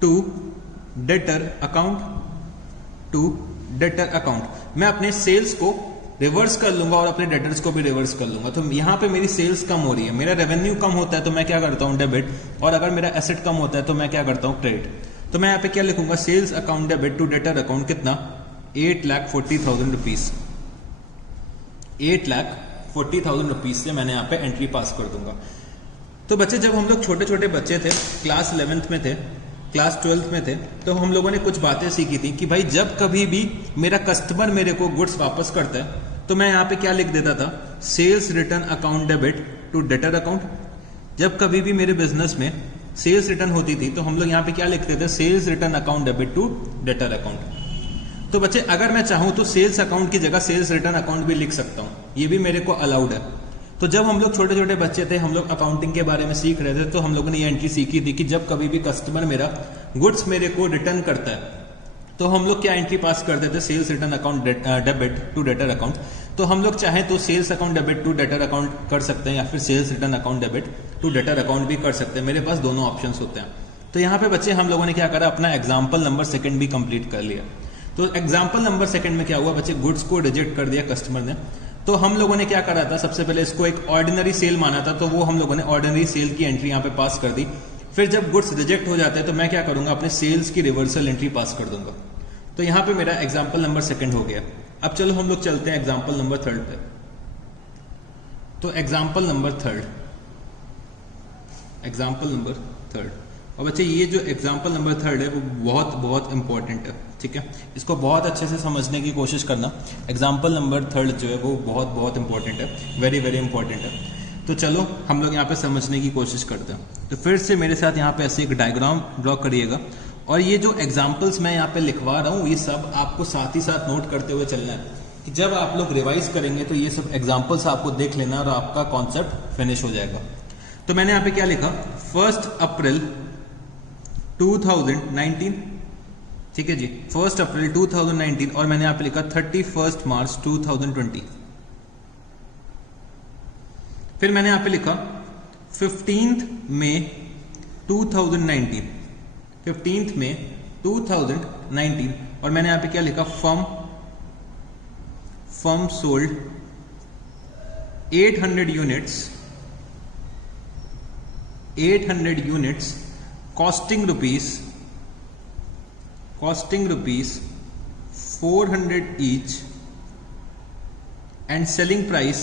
to debtor account. मैं अपने सेल्स को रिवर्स कर लूंगा और अपने डेटर्स को भी रिवर्स कर लूंगा। तो यहां पे मेरी सेल्स कम हो रही है, मेरा रेवेन्यू कम होता है तो मैं क्या करता हूं, डेबिट, और अगर मेरा एसेट कम होता है तो मैं क्या करता हूं, क्रेडिट। तो मैं यहां पे क्या लिखूंगा, sales account debit to debtor account, कितना, 8,40,000 रुपीज। 8,40,000 रुपीज से मैंने यहां पे एंट्री पास कर दूंगा। तो बच्चे जब हम लोग छोटे छोटे बच्चे थे, क्लास 11th में थे, क्लास 12th में थे, तो हम लोगों ने कुछ बातें सीखी थी कि भाई जब कभी भी मेरा कस्टमर मेरे को गुड्स वापस करता है तो मैं यहां पे क्या लिख देता था, sales return account debit to debtor account. जब कभी भी मेरे बिजनेस में सेल्स रिटर्न होती थी तो हम लोग यहां पे क्या लिखते थे, sales return account debit to debtor account. तो बच्चे अगर मैं चाहूं तो सेल्स अकाउंट की जगह सेल्स रिटर्न अकाउंट भी लिख सकता हूं, ये भी मेरे को अलाउड है। तो जब हम लोग छोटे छोटे बच्चे थे, हम लोग अकाउंटिंग के बारे में सीख रहे थे, तो हम लोगों ने ये एंट्री सीखी थी कि जब कभी भी कस्टमर मेरा गुड्स मेरे को रिटर्न करता है तो हम लोग क्या एंट्री पास करते थे, sales return account debit to debtor account. तो हम लोग चाहे तो sales account debit to debtor account कर सकते हैं या फिर sales return account debit to debtor account भी कर सकते हैं। मेरे पास दोनों ऑप्शंस होते हैं। तो यहाँ पे बच्चे हम लोगों ने क्या करा, अपना एग्जाम्पल नंबर सेकंड भी कंप्लीट कर लिया। तो एग्जाम्पल नंबर सेकंड में क्या हुआ बच्चे, गुड्स को रिजेक्ट कर दिया कस्टमर ने। तो हम लोगों ने क्या करा था, सबसे पहले इसको एक ऑर्डिनरी सेल माना था, तो वो हम लोगों ने ऑर्डिनरी सेल की एंट्री यहाँ पे पास कर दी। फिर जब गुड्स रिजेक्ट हो जाते हैं तो मैं क्या करूंगा, अपने सेल्स की रिवर्सल एंट्री पास कर दूंगा। तो यहां पे मेरा एग्जाम्पल नंबर सेकंड हो गया। अब चलो हम लोग चलते हैं एग्जाम्पल नंबर थर्ड पे। तो एग्जाम्पल नंबर थर्ड, और बच्चे ये जो एग्जाम्पल नंबर थर्ड है वो बहुत बहुत इंपॉर्टेंट है। ठीक है, इसको बहुत अच्छे से समझने की कोशिश करना। एग्जाम्पल नंबर थर्ड जो है वो बहुत बहुत इंपॉर्टेंट है, वेरी वेरी इंपॉर्टेंट है। तो चलो हम लोग यहाँ पे समझने की कोशिश करते हैं। तो फिर से मेरे साथ यहाँ पे ऐसे एक डायग्राम ड्रॉ करिएगा, और ये जो एग्जाम्पल्स मैं यहाँ पे लिखवा रहा हूँ ये सब आपको साथ ही साथ नोट करते हुए चलना है कि जब आप लोग रिवाइज करेंगे तो ये सब एग्जाम्पल्स आपको देख लेना और आपका कॉन्सेप्ट फिनिश हो जाएगा। तो मैंने यहाँ पे क्या लिखा, 1 अप्रैल 2019, ठीक है जी, 1 अप्रैल 2019, और मैंने यहाँ पे लिखा 31 मार्च 2020। फिर मैंने यहां पे लिखा 15 मई 2019, 15 मई 2019, और मैंने यहां पे क्या लिखा, firm sold 800 units costing rupees 400 each and selling price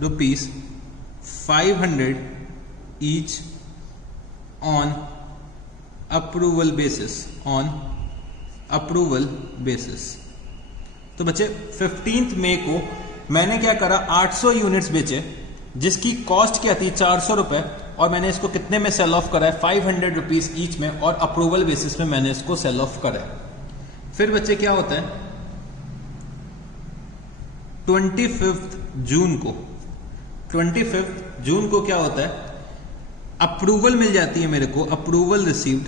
rupees 500 each on approval basis। तो बच्चे 15 मई को मैंने क्या करा, 800 यूनिट्स बेचे जिसकी कॉस्ट क्या थी 400 रुपए, और मैंने इसको कितने में सेल ऑफ करा है, 500 रुपीज ईच में, और अप्रूवल बेसिस में मैंने इसको सेल ऑफ करा है। फिर बच्चे क्या होता है, 25 जून को, 25 जून को क्या होता है, अप्रूवल मिल जाती है मेरे को, अप्रूवल रिसीव्ड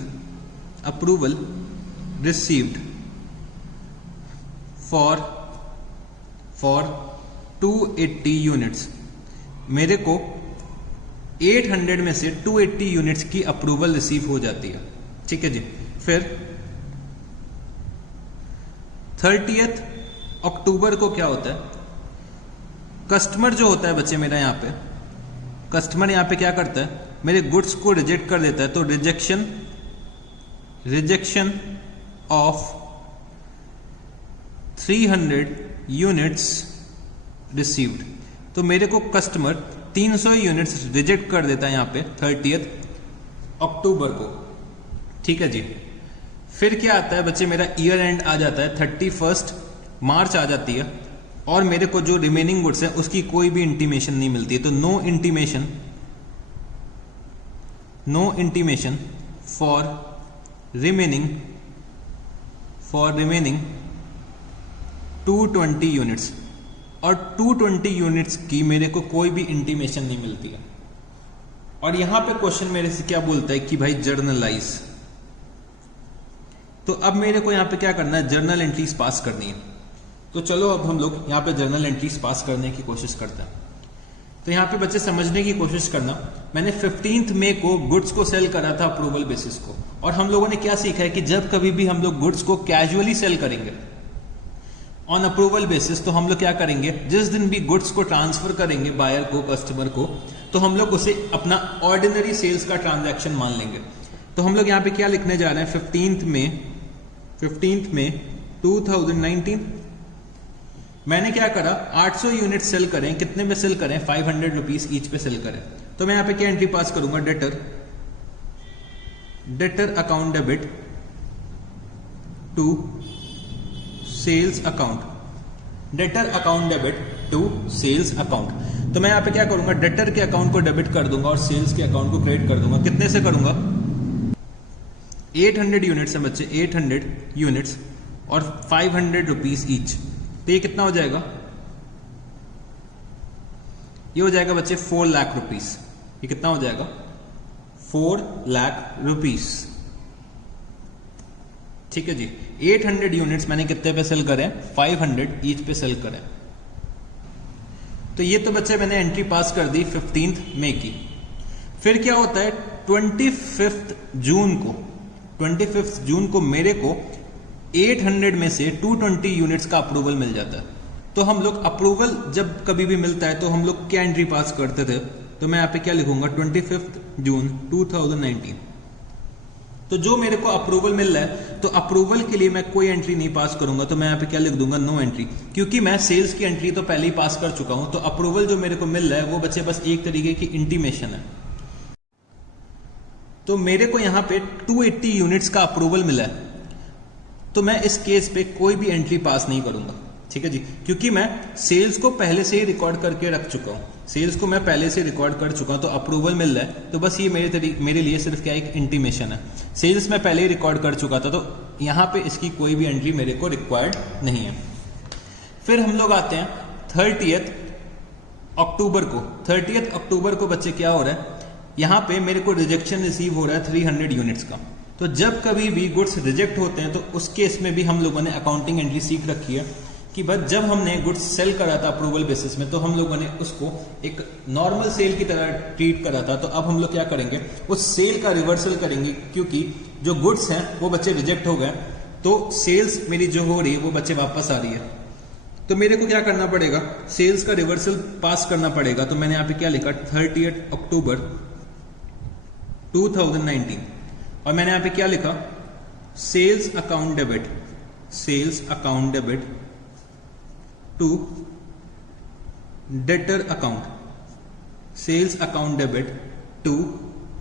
फॉर 280 यूनिट्स। मेरे को 800 में से 280 यूनिट्स की अप्रूवल रिसीव हो जाती है, ठीक है जी। फिर 30 अक्टूबर को क्या होता है, कस्टमर जो होता है बच्चे मेरा यहाँ पे, कस्टमर यहाँ पे क्या करता है, मेरे गुड्स को रिजेक्ट कर देता है। तो रिजेक्शन ऑफ 300 यूनिट्स रिसीव्ड। तो मेरे को कस्टमर 300 यूनिट्स रिजेक्ट कर देता है यहाँ पे 30 अक्टूबर को, ठीक है जी। फिर क्या आता है बच्चे, मेरा ईयर एंड आ जाता है, 31 मार्च आ जाती है, और मेरे को जो रिमेनिंग गुड्स है उसकी कोई भी इंटीमेशन नहीं मिलती है। तो no intimation for remaining 220 units, और 220 यूनिट्स की मेरे को कोई भी इंटीमेशन नहीं मिलती है। और यहां पे क्वेश्चन मेरे से क्या बोलता है कि भाई जर्नलाइज। तो अब मेरे को यहां पे क्या करना है, जर्नल एंट्रीज पास करनी है। तो चलो अब हम लोग यहां पे जर्नल एंट्रीज पास करने की कोशिश करते हैं। तो यहां पे बच्चे समझने की कोशिश करना, मैंने 15 मई को गुड्स को सेल करा था अप्रूवल बेसिस को, और हम लोगों ने क्या सीखा है कि जब कभी भी हम लोग गुड्स को कैजुअली सेल करेंगे ऑन अप्रूवल बेसिस, तो हम लोग क्या करेंगे, जिस दिन भी गुड्स को ट्रांसफर करेंगे बायर को, कस्टमर को, तो हम लोग उसे अपना ऑर्डिनरी सेल्स का ट्रांजैक्शन मान लेंगे। तो हम लोग यहाँ पे क्या लिखने जा रहे हैं, 15 मई 2019 मैंने क्या करा, 800 यूनिट सेल करें, कितने में सेल करें, 500 रुपीज ईच पे सेल करें। तो मैं यहाँ पे क्या एंट्री पास करूंगा, debtor account debit to sales account, debtor account debit to sales account. तो मैं यहां पे क्या करूंगा, डेटर के अकाउंट को डेबिट कर दूंगा और सेल्स के अकाउंट को क्रेडिट कर दूंगा। कितने से करूंगा, 800 यूनिट्स है बच्चे, 800 यूनिट्स और 500 रुपीज ईच। तो ये कितना हो जाएगा, ये हो जाएगा बच्चे 4 लाख रुपीज। ये कितना हो जाएगा, 4 लाख रुपीज, ठीक है जी। 800 यूनिट्स मैंने कितने पे सेल करें, 500 ईच पे सेल करें। तो ये तो बच्चे मैंने एंट्री पास कर दी 15 मई की। फिर क्या होता है, 25 जून को मेरे को 800 में से 220 यूनिट्स का अप्रूवल मिल जाता है। तो हम लोग अप्रूवल जब कभी भी मिलता है तो हम लोग क्या एंट्री पास करते थे, तो मैं यहाँ पे क्या लिखूंगा, 25 जून 2019। तो जो मेरे को अप्रूवल मिल रहा है, तो अप्रूवल के लिए मैं कोई एंट्री नहीं पास करूंगा। तो मैं यहाँ पे क्या लिख दूंगा, नो एंट्री, क्योंकि मैं सेल्स की एंट्री तो पहले ही पास कर चुका हूं। तो अप्रूवल जो मेरे को मिल रहा है वो बच्चे बस एक तरीके की इंटीमेशन है। तो मेरे को यहाँ पे 280 यूनिट्स का अप्रूवल मिला है, तो मैं इस केस पे कोई भी एंट्री पास नहीं करूंगा, ठीक है जी, क्योंकि मैं सेल्स को पहले से ही रिकॉर्ड करके रख चुका हूं। सेल्स को मैं पहले से रिकॉर्ड कर चुका हूं, तो अप्रूवल मिल रहा है, तो बस ये मेरे लिए सिर्फ क्या एक इंटीमेशन है। सेल्स मैं पहले ही रिकॉर्ड कर चुका था, तो यहां पे इसकी कोई भी एंट्री मेरे को रिक्वायर्ड नहीं है। फिर हम लोग आते हैं 30 अक्टूबर को। 30 अक्टूबर को बच्चे क्या हो रहा है, यहां पे मेरे को रिजेक्शन रिसीव हो रहा है 300 यूनिट्स का। तो जब कभी भी गुड्स रिजेक्ट होते हैं, तो उस केस में भी हम लोगों ने अकाउंटिंग एंट्री सीख रखी है कि बस जब हमने गुड्स सेल करा था अप्रूवल बेसिस में, तो हम लोगों ने उसको एक नॉर्मल सेल की तरह ट्रीट करा था। तो अब हम लोग क्या करेंगे, उस सेल का रिवर्सल करेंगे, क्योंकि जो गुड्स हैं वो बच्चे रिजेक्ट हो गए, तो सेल्स मेरी जो हो रही है वो बच्चे वापस आ रही है। तो मेरे को क्या करना पड़ेगा, सेल्स का रिवर्सल पास करना पड़ेगा। तो मैंने यहां पे क्या लिखा, 30 अक्टूबर 2019, और मैंने यहां पे क्या लिखा, sales account debit to debtor account, sales account debit to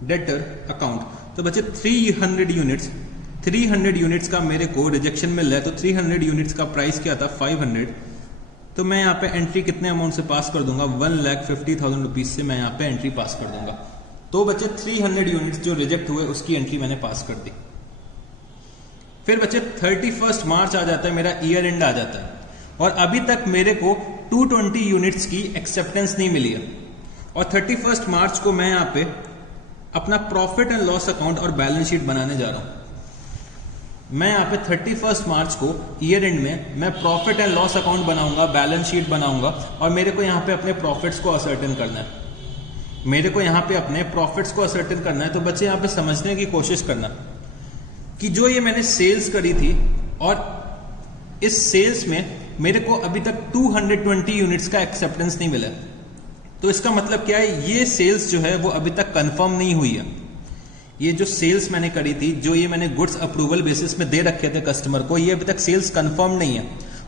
debtor account. तो बच्चे 300 यूनिट्स का मेरे को रिजेक्शन मिल रहा है। तो 300 यूनिट्स का प्राइस क्या था, 500, तो मैं यहाँ पे एंट्री कितने अमाउंट से पास कर दूंगा, 1,50,000 रुपीज से मैं यहाँ पे एंट्री पास कर दूंगा। तो बच्चे 300 यूनिट्स जो रिजेक्ट हुए उसकी एंट्री मैंने पास कर दी। फिर बच्चे 31 मार्च आ जाता है, मेरा ईयर एंड आ जाता है और अभी तक मेरे को 220 यूनिट्स की एक्सेप्टेंस नहीं मिली है। और 31 मार्च को मैं यहाँ पे अपना प्रॉफिट एंड लॉस अकाउंट और बैलेंस शीट बनाने जा रहा हूं। मैं यहाँ पे 31 मार्च को ईयर एंड में मैं प्रॉफिट एंड लॉस अकाउंट बनाऊंगा, बैलेंस शीट बनाऊंगा और मेरे को यहाँ पे अपने प्रॉफिट्स को असर्टेन करना है। मेरे को यहाँ पे अपने प्रॉफिट्स को असर्टेन करना है। तो बच्चे यहाँ पे समझने की कोशिश करना कि जो ये मैंने सेल्स करी थी और इस सेल्स में मेरे को अभी तक 220 यूनिट्स का एक्सेप्टेंस नहीं मिला। तो इसका मतलब क्या है, ये सेल्स जो है वो अभी तक कंफर्म नहीं हुई है। ये जो सेल्स मैंने करी थी, जो ये मैंने गुड्स अप्रूवल बेसिस में दे रखे थे कस्टमर को, ये अभी तक सेल्स कंफर्म नहीं है।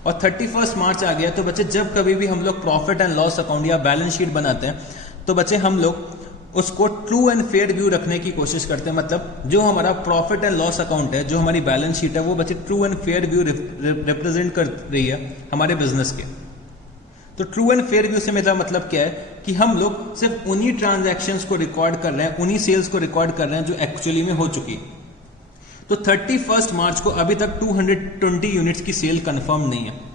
और 31 मार्च आ गया तो बच्चे जब कभी भी हम लोग प्रॉफिट एंड लॉस अकाउंट या बैलेंस शीट बनाते हैं तो बच्चे हम लोग उसको ट्रू एंड फेयर व्यू रखने की कोशिश करते हैं। मतलब जो हमारा प्रॉफिट एंड लॉस अकाउंट है, जो हमारी बैलेंस शीट है, वो बच्चे true and fair view represent कर रही है हमारे बिजनेस के। तो ट्रू एंड फेयर व्यू से मेरा मतलब क्या है कि हम लोग सिर्फ उन्हीं ट्रांजैक्शंस को रिकॉर्ड कर रहे हैं, उन्हीं सेल्स को रिकॉर्ड कर रहे हैं जो एक्चुअली में हो चुकी। तो 31 मार्च को अभी तक 220 यूनिट्स की सेल कंफर्म नहीं है।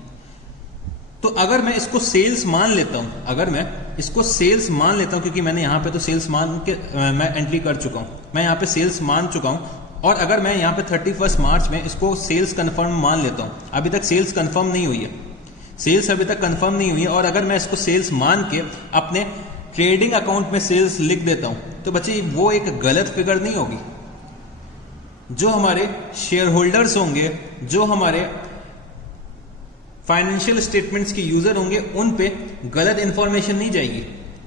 तो अगर मैं इसको सेल्स मान लेता हूं, अगर मैं इसको सेल्स मान लेता हूं, क्योंकि मैंने यहां पे तो सेल्स मान के मैं एंट्री कर चुका हूं, मैं यहां पे सेल्स मान चुका हूं। और अगर मैं यहां पे 31 मार्च में इसको सेल्स कंफर्म मान लेता हूं, अभी तक सेल्स कंफर्म नहीं हुई है, सेल्स अभी तक कंफर्म नहीं हुई है, और अगर मैं इसको सेल्स मान के अपने ट्रेडिंग अकाउंट में सेल्स लिख देता हूं तो बच्चे वो एक गलत फिगर नहीं होगी। जो हमारे शेयर होल्डर्स होंगे, जो हमारे फाइनेंशियल स्टेटमेंट्स के यूजर होंगे, उन पे गलत इंफॉर्मेशन नहीं जाएगी।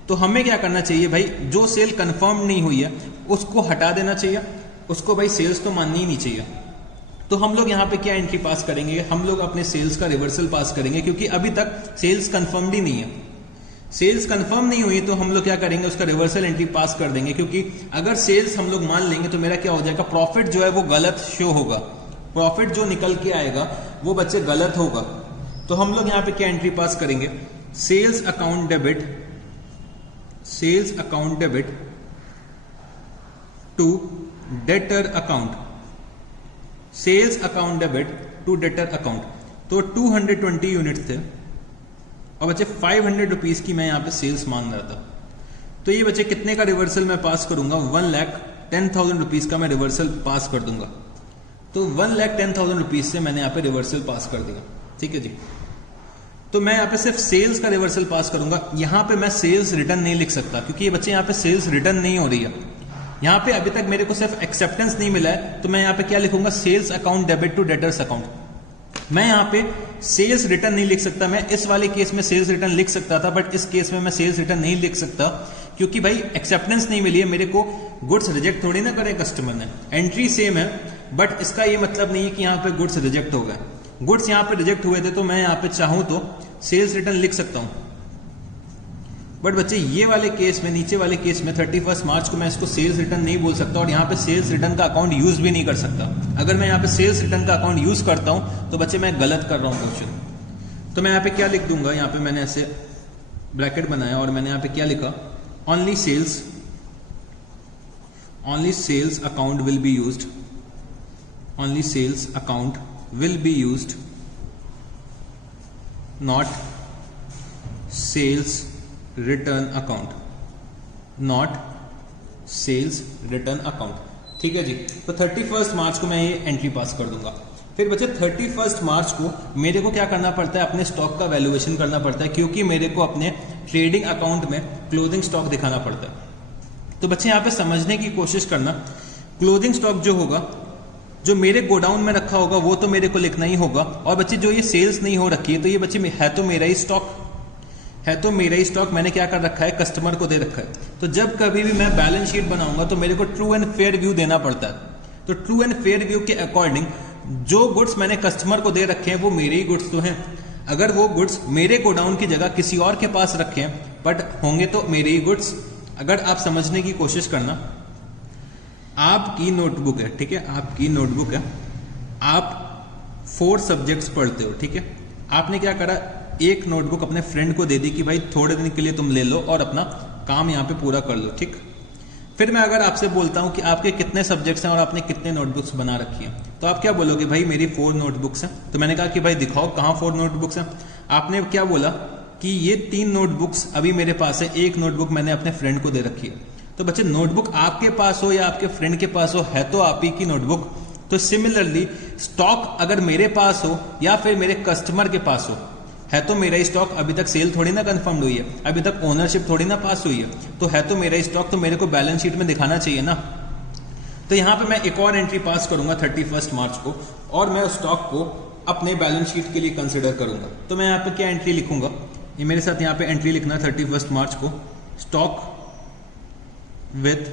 तो हमें क्या करना चाहिए भाई, जो सेल कंफर्म नहीं हुई है उसको हटा देना चाहिए, उसको भाई सेल्स तो माननी ही नहीं चाहिए। तो हम लोग यहाँ पे क्या एंट्री पास करेंगे, हम लोग अपने सेल्स का रिवर्सल पास करेंगे, क्योंकि अभी तक सेल्स कंफर्म्ड ही नहीं है। सेल्स कंफर्म नहीं हुई तो हम लोग क्या करेंगे, उसका रिवर्सल एंट्री पास कर देंगे। क्योंकि अगर सेल्स हम लोग मान लेंगे तो मेरा क्या हो जाएगा, प्रॉफिट जो है वो गलत शो होगा, प्रॉफिट जो निकल के आएगा वो बच्चे गलत होगा। तो हम लोग यहां पे क्या एंट्री पास करेंगे, sales account debit, sales account debit to debtor account, sales account debit to debtor account. तो 220 यूनिट थे और बच्चे 500 रुपीज की मैं यहां पे सेल्स मान रहा था। तो ये बच्चे कितने का रिवर्सल मैं पास करूंगा, 1,10,000 रुपीज का मैं रिवर्सल पास कर दूंगा। तो 1,10,000 रुपीज से मैंने यहां पे रिवर्सल पास कर दिया। ठीक है जी। तो मैं यहाँ पे सिर्फ सेल्स का रिवर्सल पास करूंगा। यहाँ पे मैं सेल्स रिटर्न नहीं लिख सकता, क्योंकि ये बच्चे यहाँ पे सेल्स रिटर्न नहीं हो रही है। यहाँ पे अभी तक मेरे को सिर्फ एक्सेप्टेंस नहीं मिला है, तो मैं यहाँ पे क्या लिखूंगा, sales account debit to debtors account. मैं यहाँ पे सेल्स रिटर्न नहीं लिख सकता। मैं इस वाले केस में सेल्स रिटर्न लिख सकता था, बट इस केस में मैं सेल्स रिटर्न नहीं लिख सकता, क्योंकि भाई एक्सेप्टेंस नहीं मिली है। मेरे को गुड्स रिजेक्ट थोड़ी ना करे कस्टमर ने, एंट्री सेम है, बट इसका ये मतलब नहीं है कि यहाँ पे गुड्स रिजेक्ट हो गए। गुड्स यहाँ पे रिजेक्ट हुए थे तो मैं यहाँ पे चाहूं तो सेल्स रिटर्न लिख सकता हूं, बट बच्चे ये वाले केस में, नीचे वाले केस में 31 मार्च को मैं इसको सेल्स रिटर्न नहीं बोल सकता और यहाँ पे सेल्स रिटर्न का अकाउंट यूज भी नहीं कर सकता। अगर मैं यहाँ पे सेल्स रिटर्न का अकाउंट यूज करता हूं तो बच्चे मैं गलत कर रहा हूं क्वेश्चन। तो मैं यहाँ पे क्या लिख दूंगा, यहाँ पे मैंने ऐसे ब्रैकेट बनाया और मैंने यहाँ पे क्या लिखा, only sales account will be used, only sales account will be used, not sales return account, not sales return account। ठीक है जी। तो 31 मार्च को मैं ये एंट्री पास कर दूंगा। फिर बच्चे 31 मार्च को मेरे को क्या करना पड़ता है, अपने स्टॉक का वैल्यूएशन करना पड़ता है, क्योंकि मेरे को अपने ट्रेडिंग अकाउंट में क्लोजिंग स्टॉक दिखाना पड़ता है। तो बच्चे यहाँ पे समझने की कोशिश करना, क्लोजिंग स्टॉक जो होगा, जो मेरे गोडाउन में रखा होगा, वो तो मेरे को लिखना ही होगा। और बच्चे जो ये सेल्स नहीं हो रखी है, तो ये बच्चे है तो मेरा ही स्टॉक, है तो मेरा ही स्टॉक, मैंने क्या कर रखा है, कस्टमर को दे रखा है। तो जब कभी भी मैं बैलेंस शीट बनाऊंगा तो मेरे को ट्रू एंड फेयर व्यू देना पड़ता है। तो ट्रू एंड फेयर व्यू के अकॉर्डिंग जो गुड्स मैंने कस्टमर को दे रखे हैं वो मेरे ही गुड्स तो हैं। अगर वो गुड्स मेरे गोडाउन की जगह किसी और के पास रखे हैं, बट होंगे तो मेरे ही गुड्स। अगर आप समझने की कोशिश करना, आपकी नोटबुक है, ठीक है, आपकी नोटबुक है, आप 4 सब्जेक्ट्स पढ़ते हो, ठीक है। आपने क्या करा, एक नोटबुक अपने फ्रेंड को दे दी कि भाई थोड़े दिन के लिए तुम ले लो और अपना काम यहाँ पे पूरा कर लो, ठीक। फिर मैं अगर आपसे बोलता हूँ कि आपके कितने सब्जेक्ट्स हैं और आपने कितने नोटबुक्स बना रखी हैं, तो आप क्या बोलोगे? भाई मेरी 4 नोटबुक्स हैं। तो मैंने कहा कि भाई दिखाओ कहाँ 4 नोटबुक्स हैं। आपने क्या बोला कि ये 3 नोटबुक्स अभी मेरे पास है, एक नोटबुक मैंने अपने फ्रेंड को दे रखी है। तो बच्चे नोटबुक आपके पास हो या आपके फ्रेंड के पास हो, है तो आप ही की नोटबुक। तो सिमिलरली स्टॉक अगर मेरे पास हो या फिर मेरे कस्टमर के पास हो, है तो मेरा ही स्टॉक। अभी तक सेल थोड़ी ना कंफर्म हुई है, अभी तक ओनरशिप थोड़ी ना पास हुई है, तो है तो मेरा ही स्टॉक, तो मेरे को बैलेंस शीट में दिखाना चाहिए ना। तो यहां पे मैं एक और एंट्री पास करूंगा 31 मार्च को, और मैं उस स्टॉक को अपने बैलेंस शीट के लिए कंसिडर करूंगा। तो मैं यहाँ पे क्या एंट्री लिखूंगा, ये मेरे साथ यहाँ पे एंट्री लिखना 31 मार्च को, stock with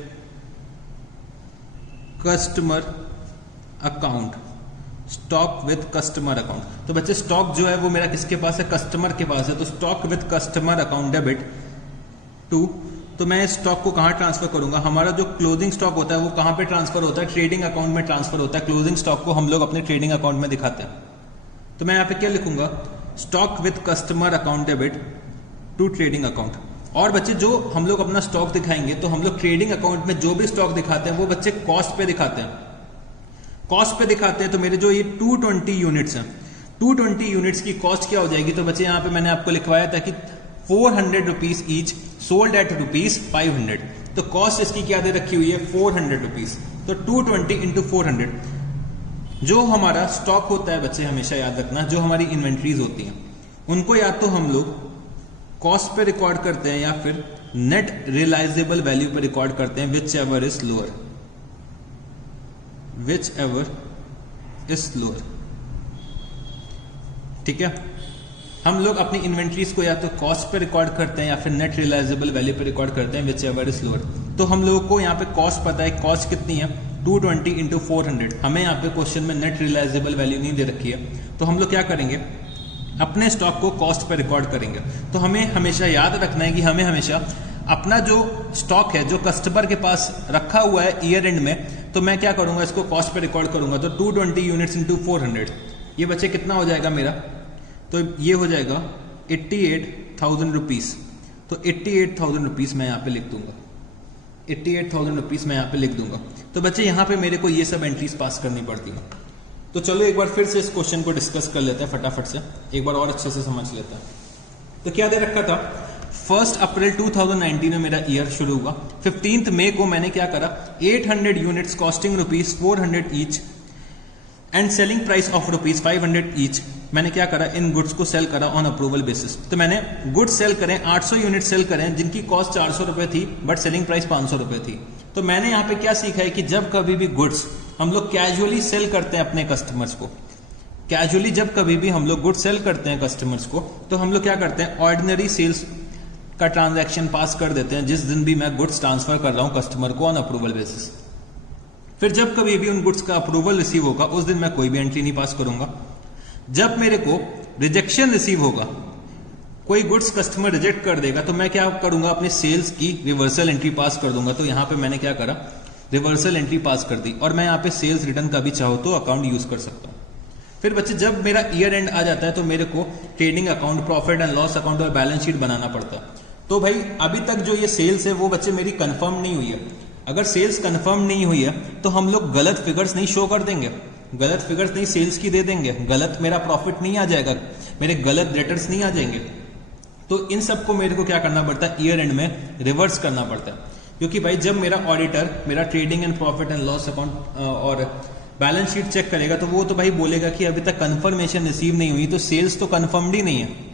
customer account, stock with customer account. तो बच्चे स्टॉक जो है वो मेरा किसके पास है? कस्टमर के पास है। तो stock with customer account debit to, तो मैं स्टॉक को कहां ट्रांसफर करूंगा? हमारा जो क्लोजिंग स्टॉक होता है वो कहां पे ट्रांसफर होता है? ट्रेडिंग अकाउंट में ट्रांसफर होता है। क्लोजिंग स्टॉक को हम लोग अपने ट्रेडिंग अकाउंट में दिखाते हैं। तो मैं यहाँ पे क्या लिखूंगा? Stock with customer account debit to trading account. और बच्चे जो हम लोग अपना स्टॉक दिखाएंगे, तो हम लोग ट्रेडिंग अकाउंट में जो भी स्टॉक दिखाते हैं वो बच्चे कॉस्ट पे दिखाते हैं, कॉस्ट पे दिखाते हैं। तो मेरे जो ये 220 यूनिट्स हैं, 220 यूनिट्स की कॉस्ट क्या हो जाएगी? तो बच्चे यहाँ पे मैंने आपको लिखवाया था कि 400 rupees each, sold at rupees 500। तो कॉस्ट इसकी क्या दे रखी हुई है? 400 रुपीज। तो 220 इंटू 400। जो हमारा स्टॉक होता है बच्चे, हमेशा याद रखना, जो हमारी इन्वेंट्रीज होती हैं उनको या तो हम लोग कॉस्ट पे रिकॉर्ड करते हैं या फिर नेट रियलाइजेबल वैल्यू पे रिकॉर्ड करते हैं, which ever is lower, which ever is lower, ठीक है। हम लोग अपनी इन्वेंट्रीज को या तो कॉस्ट पे रिकॉर्ड करते हैं या फिर नेट रियलाइजेबल वैल्यू पे रिकॉर्ड करते हैं, विच एवर इज लोअर। तो हम लोगों को यहाँ पे कॉस्ट पता है, कॉस्ट कितनी है? 220 इंटू 400। हमें यहाँ पे क्वेश्चन में नेट रियलाइजेबल वैल्यू नहीं दे रखी है, तो हम लोग क्या करेंगे? अपने स्टॉक को कॉस्ट पे रिकॉर्ड करेंगे। तो हमें हमेशा याद रखना है कि हमें हमेशा अपना जो स्टॉक है जो कस्टमर के पास रखा हुआ है ईयर एंड में, तो मैं क्या करूंगा? इसको कॉस्ट पे रिकॉर्ड करूंगा। तो 220 यूनिट्स इंटू 400, ये बच्चे कितना हो जाएगा मेरा? तो ये हो जाएगा 88,000 रुपीज। तो 88,000 रुपीज मैं यहाँ पे लिख दूंगा, 88,000 रुपीज मैं यहाँ पे लिख दूंगा। तो बच्चे यहाँ पे मेरे को ये सब एंट्रीज पास करनी पड़ती है। तो चलो एक बार फिर से इस क्वेश्चन को डिस्कस कर लेते हैं फटाफट से, एक बार और अच्छे से समझ लेते हैं। तो क्या दे रखा था? 1 अप्रैल 2019 में मेरा ईयर शुरू हुआ। 15 मई को मैंने क्या करा? 800 units costing rupees 400 each and selling price of rupees 500 each, मैंने क्या करा? इन गुड्स को सेल करा ऑन अप्रूवल बेसिस। तो मैंने गुड्स सेल करें, 800 यूनिट सेल करें जिनकी कॉस्ट 400 रुपए थी बट सेलिंग प्राइस 500 रुपए थी। तो मैंने यहाँ पे क्या सीखा है कि जब कभी भी गुड्स हम लोग कैजुअली सेल करते हैं अपने कस्टमर्स को, कैजुअली जब कभी भी हम लोग गुड्स सेल करते हैं कस्टमर्स को, तो हम लोग क्या करते हैं? ऑर्डिनरी सेल्स का ट्रांजैक्शन पास कर देते हैं जिस दिन भी मैं गुड्स ट्रांसफर कर रहा हूं कस्टमर को ऑन अप्रूवल बेसिस। फिर जब कभी भी उन गुड्स का अप्रूवल रिसीव होगा उस दिन मैं कोई भी एंट्री नहीं पास करूंगा। जब मेरे को रिजेक्शन रिसीव होगा, कोई गुड्स कस्टमर रिजेक्ट कर देगा, तो मैं क्या करूंगा? अपने सेल्स की रिवर्सल एंट्री पास कर दूंगा। तो यहां पे मैंने क्या करा? रिवर्सल एंट्री पास कर दी, और मैं यहाँ पे सेल्स रिटर्न का भी चाहो तो अकाउंट यूज कर सकता हूँ। फिर बच्चे जब मेरा ईयर एंड आ जाता है तो मेरे को trading account, profit and loss account और बैलेंस शीट बनाना पड़ता है। तो भाई अभी तक जो ये सेल्स है वो बच्चे मेरी कंफर्म नहीं हुई है। अगर सेल्स कंफर्म नहीं हुई है तो हम लोग गलत फिगर्स नहीं शो कर देंगे, गलत फिगर्स नहीं सेल्स की दे देंगे, गलत मेरा प्रॉफिट नहीं आ जाएगा, मेरे गलत डेटर्स नहीं आ जाएंगे। तो इन सबको मेरे को क्या करना पड़ता है? ईयर एंड में रिवर्स करना पड़ता है, क्योंकि भाई जब मेरा ऑडिटर मेरा trading and profit and loss account और बैलेंस शीट चेक करेगा तो वो तो भाई बोलेगा कि अभी तक कंफर्मेशन रिसीव नहीं हुई, तो सेल्स तो कंफर्म्ड ही नहीं है।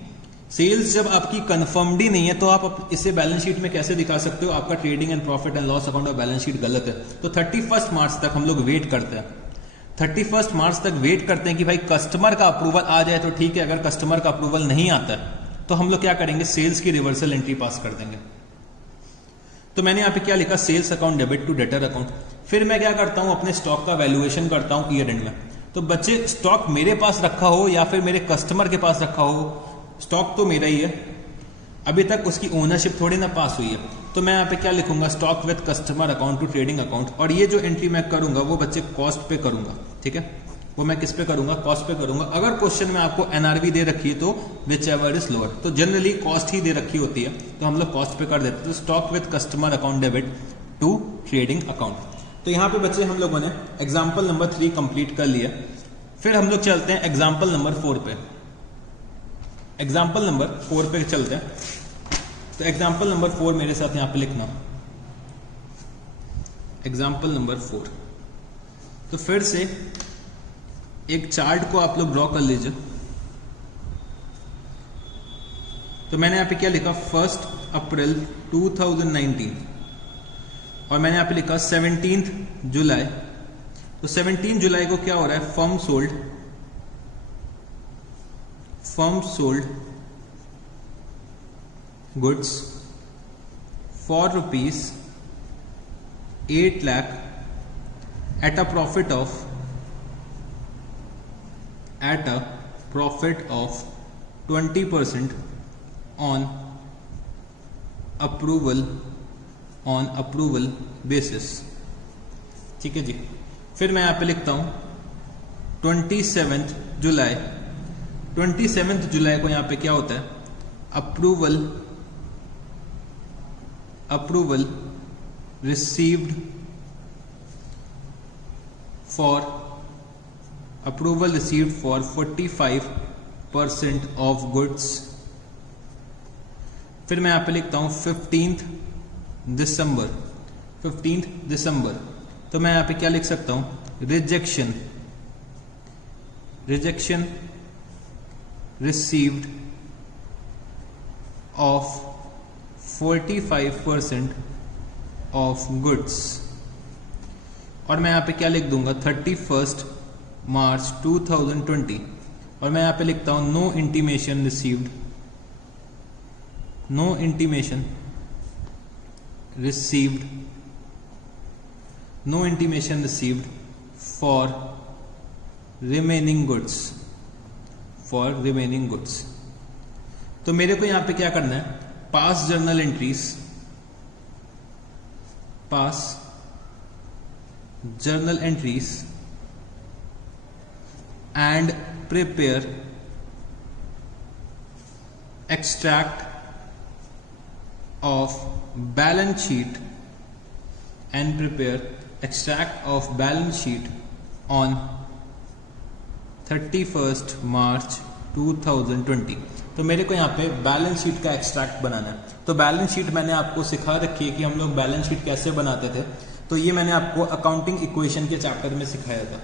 सेल्स जब आपकी कंफर्म्ड ही नहीं है तो आप इसे बैलेंस शीट में कैसे दिखा सकते हो? आपका trading and profit and loss account और बैलेंस शीट गलत है। तो 31 मार्च तक हम लोग वेट करते हैं, 31 मार्च तक वेट करते हैं कि भाई कस्टमर का अप्रूवल आ जाए तो ठीक है, अगर कस्टमर का अप्रूवल नहीं आता है तो हम लोग क्या करेंगे? सेल्स की रिवर्सल एंट्री पास कर देंगे। तो मैंने यहाँ पे क्या लिखा? Sales account debit to debtor account. फिर मैं क्या करता हूं? अपने स्टॉक का वैल्यूएशन करता हूं ईयर एंड में। तो बच्चे स्टॉक मेरे पास रखा हो या फिर मेरे कस्टमर के पास रखा हो, स्टॉक तो मेरा ही है, अभी तक उसकी ओनरशिप थोड़ी ना पास हुई है। तो मैं यहाँ पे क्या लिखूंगा? Stock with customer account to trading account. और ये जो एंट्री मैं करूंगा वो बच्चे कॉस्ट पे करूंगा, ठीक है? वो मैं किस पे करूंगा? कॉस्ट पे करूंगा। अगर क्वेश्चन में आपको एनआरवी दे रखी है तो विच एवर इज लोअर। तो जनरली कॉस्ट ही दे रखी होती है तो हम लोग कॉस्ट पे कर देते हैं। तो stock with customer account debit to trading account. तो यहाँ पे बच्चे हम लोगों ने एग्जाम्पल नंबर 3 कंप्लीट कर लिया। फिर हम लोग चलते हैं एग्जाम्पल नंबर 4 पे। एग्जाम्पल नंबर 4 पे चलते हैं। तो एग्जाम्पल नंबर 4 मेरे साथ यहां पे लिखना, एग्जाम्पल नंबर 4। तो फिर से एक चार्ट को आप लोग ड्रॉ कर लीजिए। तो मैंने यहां पे क्या लिखा, 1 अप्रैल 2019 और मैंने यहां पे लिखा 17 जुलाई। तो 17 जुलाई को क्या हो रहा है, firm sold goods for rupees 8 lakh at a profit of 20% on approval basis। ठीक है जी। फिर मैं यहां पे लिखता हूं 27 जुलाई। 27 जुलाई को यहां पे क्या होता है, approval received for 45% of goods। फिर मैं यहां पे लिखता हूं 15 दिसंबर। तो मैं यहां पे क्या लिख सकता हूं, rejection received of 45% of goods। और मैं यहां पे क्या लिख दूंगा, 31 मार्च 2020। और मैं यहां पे लिखता हूं no intimation received for remaining goods. तो मेरे को यहां पे क्या करना है, pass journal entries and prepare extract of balance sheet on 31st March 2020। तो मेरे को यहाँ पे बैलेंस शीट का एक्सट्रैक्ट बनाना है। तो बैलेंस शीट मैंने आपको सिखा रखी है कि हम लोग बैलेंस शीट कैसे बनाते थे। तो ये मैंने आपको अकाउंटिंग इक्वेशन के चैप्टर में सिखाया था।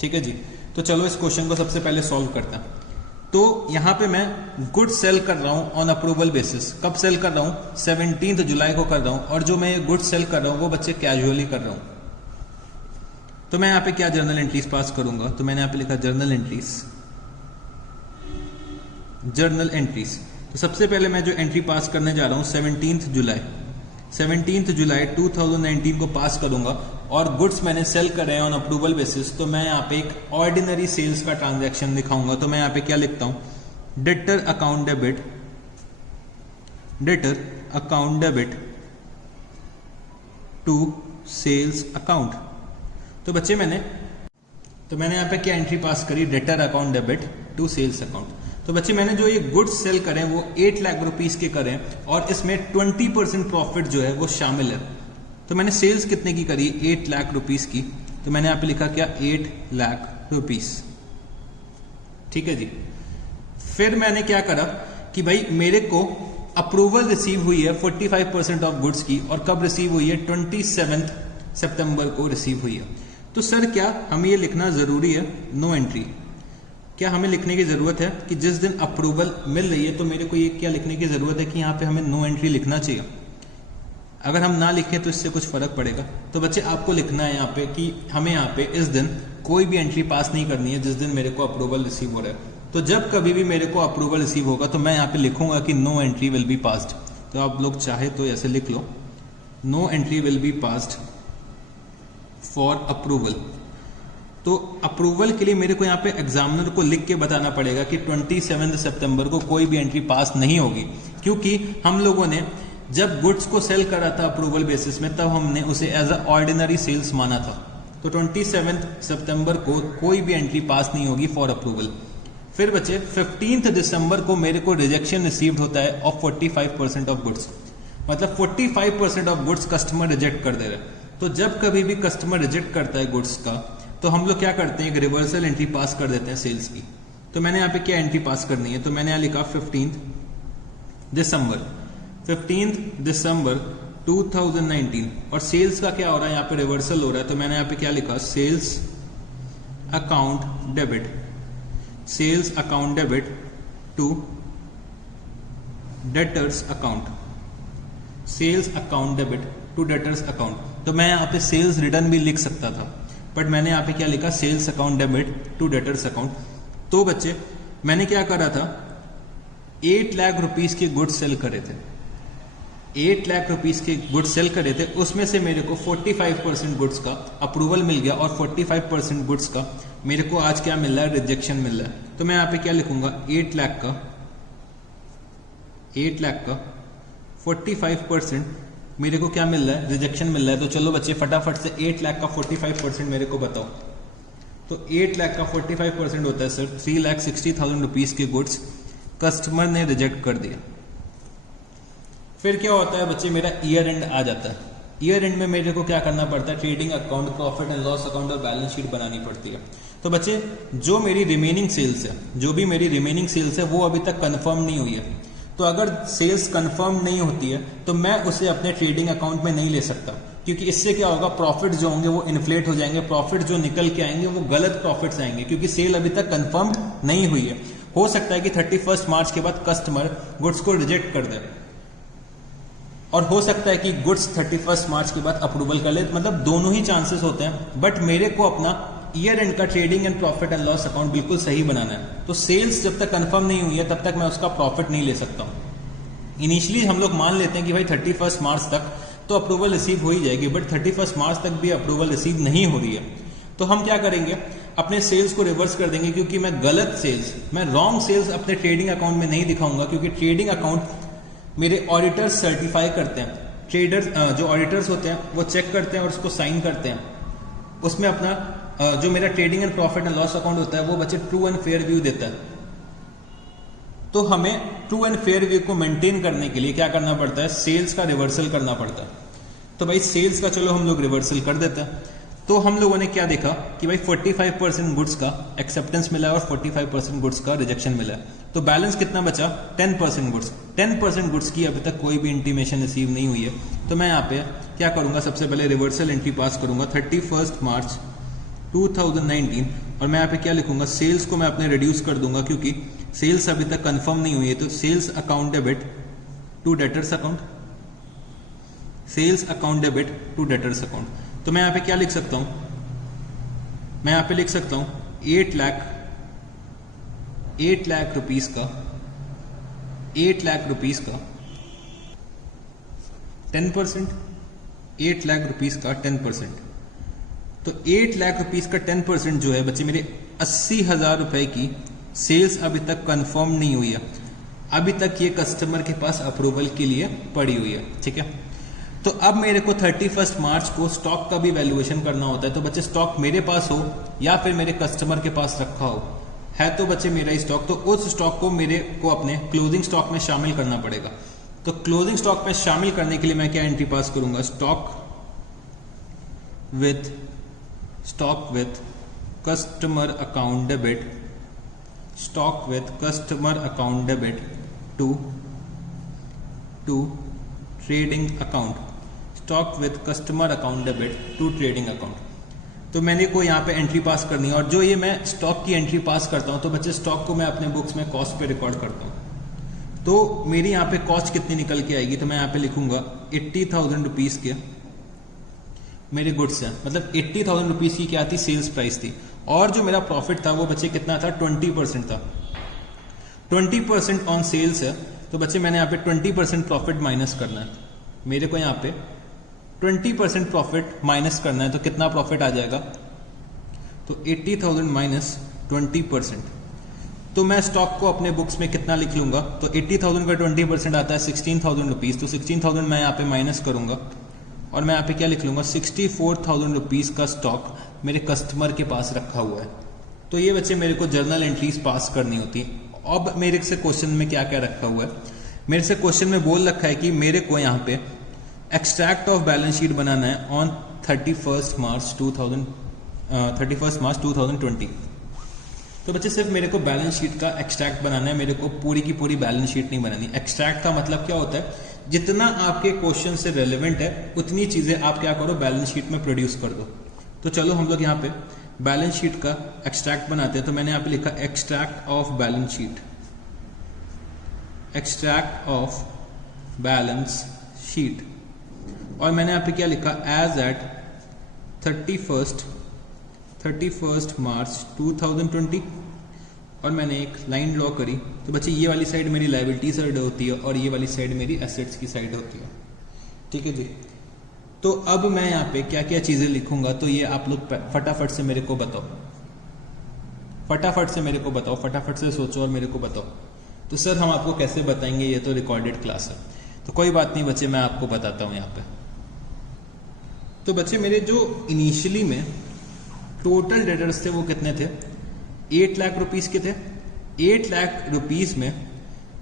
ठीक है जी। तो चलो इस क्वेश्चन को सबसे पहले सॉल्व करते हैं। तो यहां पे मैं गुड्स सेल कर रहा हूं ऑन अप्रूवल बेसिस। कब सेल कर रहा हूं, 17 जुलाई को कर रहा हूं। और जो मैं गुड्स सेल कर रहा हूं वो बच्चे कैजुअली कर रहा हूं। तो मैं यहां पे क्या जर्नल एंट्रीज पास करूंगा, तो मैंने यहां पे लिखा जर्नल एंट्रीज। तो सबसे पहले मैं जो एंट्री पास करने जा रहा हूं 17 जुलाई 2019 को पास करूंगा। और गुड्स मैंने सेल करे हैं ऑन अप्रूवल बेसिस। तो मैं यहाँ पे एक ऑर्डिनरी सेल्स का ट्रांजैक्शन दिखाऊंगा। तो मैं यहाँ पे क्या लिखता हूं, debtor account debit to sales account. तो बच्चे मैंने यहाँ पे क्या एंट्री पास करी, debtor account debit to sales account. तो बच्चे मैंने जो ये गुड्स सेल करें वो 8 लाख रुपीस के करें और इसमें 20% प्रॉफिट जो है वो शामिल है। तो मैंने सेल्स कितने की करी, 8 लाख रुपीस की। तो मैंने यहां पे लिखा क्या, 8 लाख रुपीस। ठीक है जी। फिर मैंने क्या करा कि भाई मेरे को अप्रूवल रिसीव हुई है 45% ऑफ गुड्स की। और कब रिसीव हुई है, 27 सितंबर को रिसीव हुई है। तो सर क्या हमें ये लिखना जरूरी है, नो एंट्री। क्या हमें लिखने की जरूरत है कि जिस दिन अप्रूवल मिल रही है तो मेरे को ये क्या लिखने की जरूरत है कि यहाँ पे हमें नो एंट्री लिखना चाहिए। अगर हम ना लिखें तो इससे कुछ फर्क पड़ेगा। तो बच्चे आपको लिखना है यहाँ पे कि हमें यहाँ पे इस दिन कोई भी एंट्री पास नहीं करनी है जिस दिन मेरे को अप्रूवल रिसीव हो रहा है। तो जब कभी भी मेरे को अप्रूवल रिसीव होगा तो मैं यहाँ पे लिखूंगा कि no entry will be passed. तो आप लोग चाहे तो ऐसे लिख लो, no entry will be passed for approval. तो अप्रूवल के लिए मेरे को यहाँ पे एग्जामिनर को लिख के बताना पड़ेगा कि 27 सितंबर को कोई भी एंट्री पास नहीं होगी। क्योंकि हम लोगों ने जब गुड्स को सेल करा था अप्रूवल बेसिस में, तब हमने उसे एज अ ऑर्डिनरी सेल्स माना था। तो 27 सितंबर को कोई भी एंट्री पास नहीं होगी फॉर अप्रूवल। फिर बच्चे 15 दिसंबर को मेरे को रिजेक्शन रिसीव्ड होता है ऑफ 45% ऑफ गुड्स, मतलब 45% ऑफ गुड्स कस्टमर रिजेक्ट कर दे रहे हैं। तो जब कभी भी कस्टमर रिजेक्ट करता है गुड्स का, तो हम लोग क्या करते हैं, एक रिवर्सल एंट्री पास कर देते हैं सेल्स की। तो मैंने यहाँ पे क्या एंट्री पास करनी है, तो मैंने यहाँ लिखा 15 दिसंबर 2019, और सेल्स का क्या हो रहा है, यहाँ पे रिवर्सल हो रहा है। तो मैंने यहाँ पे क्या लिखा, sales account debit to debtors account, sales account debit to debtors account. तो मैं यहाँ पे सेल्स रिटर्न भी लिख सकता था, बट मैंने यहाँ पे क्या लिखा, sales account debit to debtors account. तो बच्चे मैंने क्या करा था, 8 लाख रुपीस के गुड्स सेल करे थे, 8 लाख रुपीस के गुड्स सेल करे थे। उसमें से मेरे को 45% गुड्स का अप्रूवल मिल गया, और 45% गुड्स का मेरे को आज क्या मिल रहा है, रिजेक्शन मिल रहा है। तो मैं यहाँ पे क्या लिखूंगा, 8 लाख का 45% मेरे को क्या मिल रहा है, रिजेक्शन मिल रहा है। तो चलो बच्चे फटाफट से 8 लाख का 45% मेरे को बताओ। तो 8 लाख का 45% होता है सर 3,60,000 रुपीज के गुड्स कस्टमर ने रिजेक्ट कर दिया। फिर क्या होता है बच्चे, मेरा ईयर एंड आ जाता है। ईयर एंड में मेरे को क्या करना पड़ता है, trading account, profit and loss account और बैलेंस शीट बनानी पड़ती है। तो बच्चे जो मेरी रिमेनिंग सेल्स है, जो भी मेरी रिमेनिंग सेल्स है, वो अभी तक कंफर्म नहीं हुई है। तो अगर सेल्स कंफर्म नहीं होती है तो मैं उसे अपने ट्रेडिंग अकाउंट में नहीं ले सकता, क्योंकि इससे क्या होगा, प्रॉफिट जो होंगे वो इन्फ्लेट हो जाएंगे, प्रॉफिट जो निकल के आएंगे वो गलत प्रॉफिट्स आएंगे, क्योंकि सेल अभी तक कंफर्म नहीं हुई है। हो सकता है कि 31 मार्च के बाद कस्टमर गुड्स को रिजेक्ट कर दे, और हो सकता है कि गुड्स 31 मार्च के बाद अप्रूवल कर ले, मतलब दोनों ही चांसेस होते हैं। बट मेरे को अपना ईयर एंड का trading and profit and loss account बिल्कुल सही बनाना है। तो सेल्स जब तक कंफर्म नहीं हुई है तब तक मैं उसका प्रॉफिट नहीं ले सकता हूं। इनिशियली हम लोग मान लेते हैं कि भाई 31 मार्च तक तो अप्रूवल रिसीव हो ही जाएगी, बट 31 मार्च तक भी अप्रूवल रिसीव नहीं हो रही है। तो हम क्या करेंगे, अपने सेल्स को रिवर्स कर देंगे, क्योंकि मैं गलत सेल्स, मैं रॉन्ग सेल्स अपने ट्रेडिंग अकाउंट में नहीं दिखाऊंगा, क्योंकि ट्रेडिंग अकाउंट मेरे ऑडिटर्स सर्टिफाई करते हैं। ट्रेडर्स जो ऑडिटर्स होते हैं वो चेक करते हैं और उसको साइन करते हैं। उसमें अपना जो मेरा trading and profit and loss account होता है वो बच्चे ट्रू एंड फेयर व्यू देता है। तो हमें ट्रू एंड फेयर व्यू को मेंटेन करने के लिए क्या करना पड़ता है, सेल्स का रिवर्सल करना पड़ता है। तो भाई सेल्स का चलो हम लोग रिवर्सल कर देते हैं। तो हम लोगों ने क्या देखा कि भाई 45% गुड्स का एक्सेप्टेंस मिला है और 45% गुड्स का रिजेक्शन मिला है। तो बैलेंस कितना बचा, 10% गुड्स। 10% गुड्स की अभी तक कोई भी इंटीमेशन रिसीव नहीं हुई है। तो मैं यहाँ पे क्या करूंगा, सबसे पहले रिवर्सल एंट्री पास करूंगा 31 मार्च 2019, और मैं यहाँ पे क्या लिखूंगा, सेल्स को मैं अपने रिड्यूस कर दूंगा, क्योंकि सेल्स अभी तक कंफर्म नहीं हुई है। तो sales account debit to debtors account, sales account debit to debtors account. तो मैं यहाँ पे क्या लिख सकता हूं, मैं यहाँ पे लिख सकता हूं 8 लाख रुपीस का 10%, 8 लाख रुपीस का 10%। तो 8 लाख रुपीस का 10% जो है बच्चे मेरे 80,000 रुपए की सेल्स अभी तक कंफर्म नहीं हुई है। अभी तक ये कस्टमर के पास अप्रूवल के लिए पड़ी हुई है, ठीक है। तो अब मेरे को 31 मार्च को स्टॉक का भी वैल्यूएशन करना होता है। तो बच्चे स्टॉक मेरे पास हो या फिर मेरे कस्टमर के पास रखा हो, है तो बच्चे मेरा ही स्टॉक, तो उस स्टॉक को मेरे को अपने क्लोजिंग स्टॉक में शामिल करना पड़ेगा। तो क्लोजिंग स्टॉक में शामिल करने के लिए मैं क्या एंट्री पास करूंगा, stock with customer account debit, stock with customer account debit to trading account, stock with customer account debit to trading account. तो मैंने को यहाँ पे एंट्री पास करनी है, और जो ये मैं स्टॉक की एंट्री पास करता हूँ तो बच्चे स्टॉक को मैं अपने बुक्स में कॉस्ट पे रिकॉर्ड करता हूँ। तो मेरी यहाँ पे कॉस्ट कितनी निकल के आएगी, तो मैं यहाँ पे लिखूंगा 80,000 रुपीज के मेरे गुड्स हैं, मतलब 80,000 रुपीज की क्या थी, सेल्स प्राइस थी, और जो मेरा प्रॉफिट था वो बच्चे कितना था, 20% था। 20% ऑन सेल्स है, तो बच्चे मैंने यहाँ पे 20% प्रॉफिट माइनस करना है। मेरे को यहाँ पे 20% प्रॉफिट माइनस करना है, तो कितना प्रॉफिट आ जाएगा, तो 80,000 माइनस 20%। तो मैं स्टॉक को अपने बुक्स में कितना लिख लूंगा, तो 80,000 का 20% आता है 16,000 रुपीज। तो 16,000 मैं यहाँ पे माइनस करूंगा, और मैं यहाँ पे क्या लिख लूंगा, 64,000 रुपीज का स्टॉक मेरे कस्टमर के पास रखा हुआ है। तो ये बच्चे मेरे को जर्नल एंट्रीज पास करनी होती। अब मेरे से क्वेश्चन में क्या क्या रखा हुआ है, मेरे से क्वेश्चन में बोल रखा है कि मेरे को यहाँ पे एक्सट्रैक्ट ऑफ बैलेंस शीट बनाना है ऑन 31 मार्च 2020। तो बच्चे सिर्फ मेरे को बैलेंस शीट का एक्सट्रैक्ट बनाना है, मेरे को पूरी की पूरी बैलेंस शीट नहीं बनानी। एक्सट्रैक्ट का मतलब क्या होता है, जितना आपके क्वेश्चन से रेलेवेंट है उतनी चीजें आप क्या करो बैलेंस शीट में प्रोड्यूस कर दो। तो चलो हम लोग यहाँ पे बैलेंस शीट का एक्सट्रैक्ट बनाते हैं। तो मैंने यहाँ पे लिखा extract of balance sheet, extract of balance sheet, और मैंने यहाँ पे क्या लिखा एज एट 31 मार्च 2020, और मैंने एक लाइन ड्रॉ करी। तो बच्चे ये वाली साइड मेरी लायबिलिटी साइड होती है और ये वाली साइड मेरी एसेट्स की साइड होती है, ठीक है जी। तो अब मैं यहाँ पे क्या क्या चीजें लिखूंगा, तो ये आप लोग फटाफट से मेरे को बताओ, फटाफट से सोचो और मेरे को बताओ। तो सर हम आपको कैसे बताएंगे, ये तो रिकॉर्डेड क्लास है। तो कोई बात नहीं बच्चे, मैं आपको बताता हूं यहाँ पे। तो बच्चे मेरे जो इनिशियली में टोटल डेटर्स थे वो कितने थे, 8 लाख रुपीस के थे। 8 लाख रुपीस में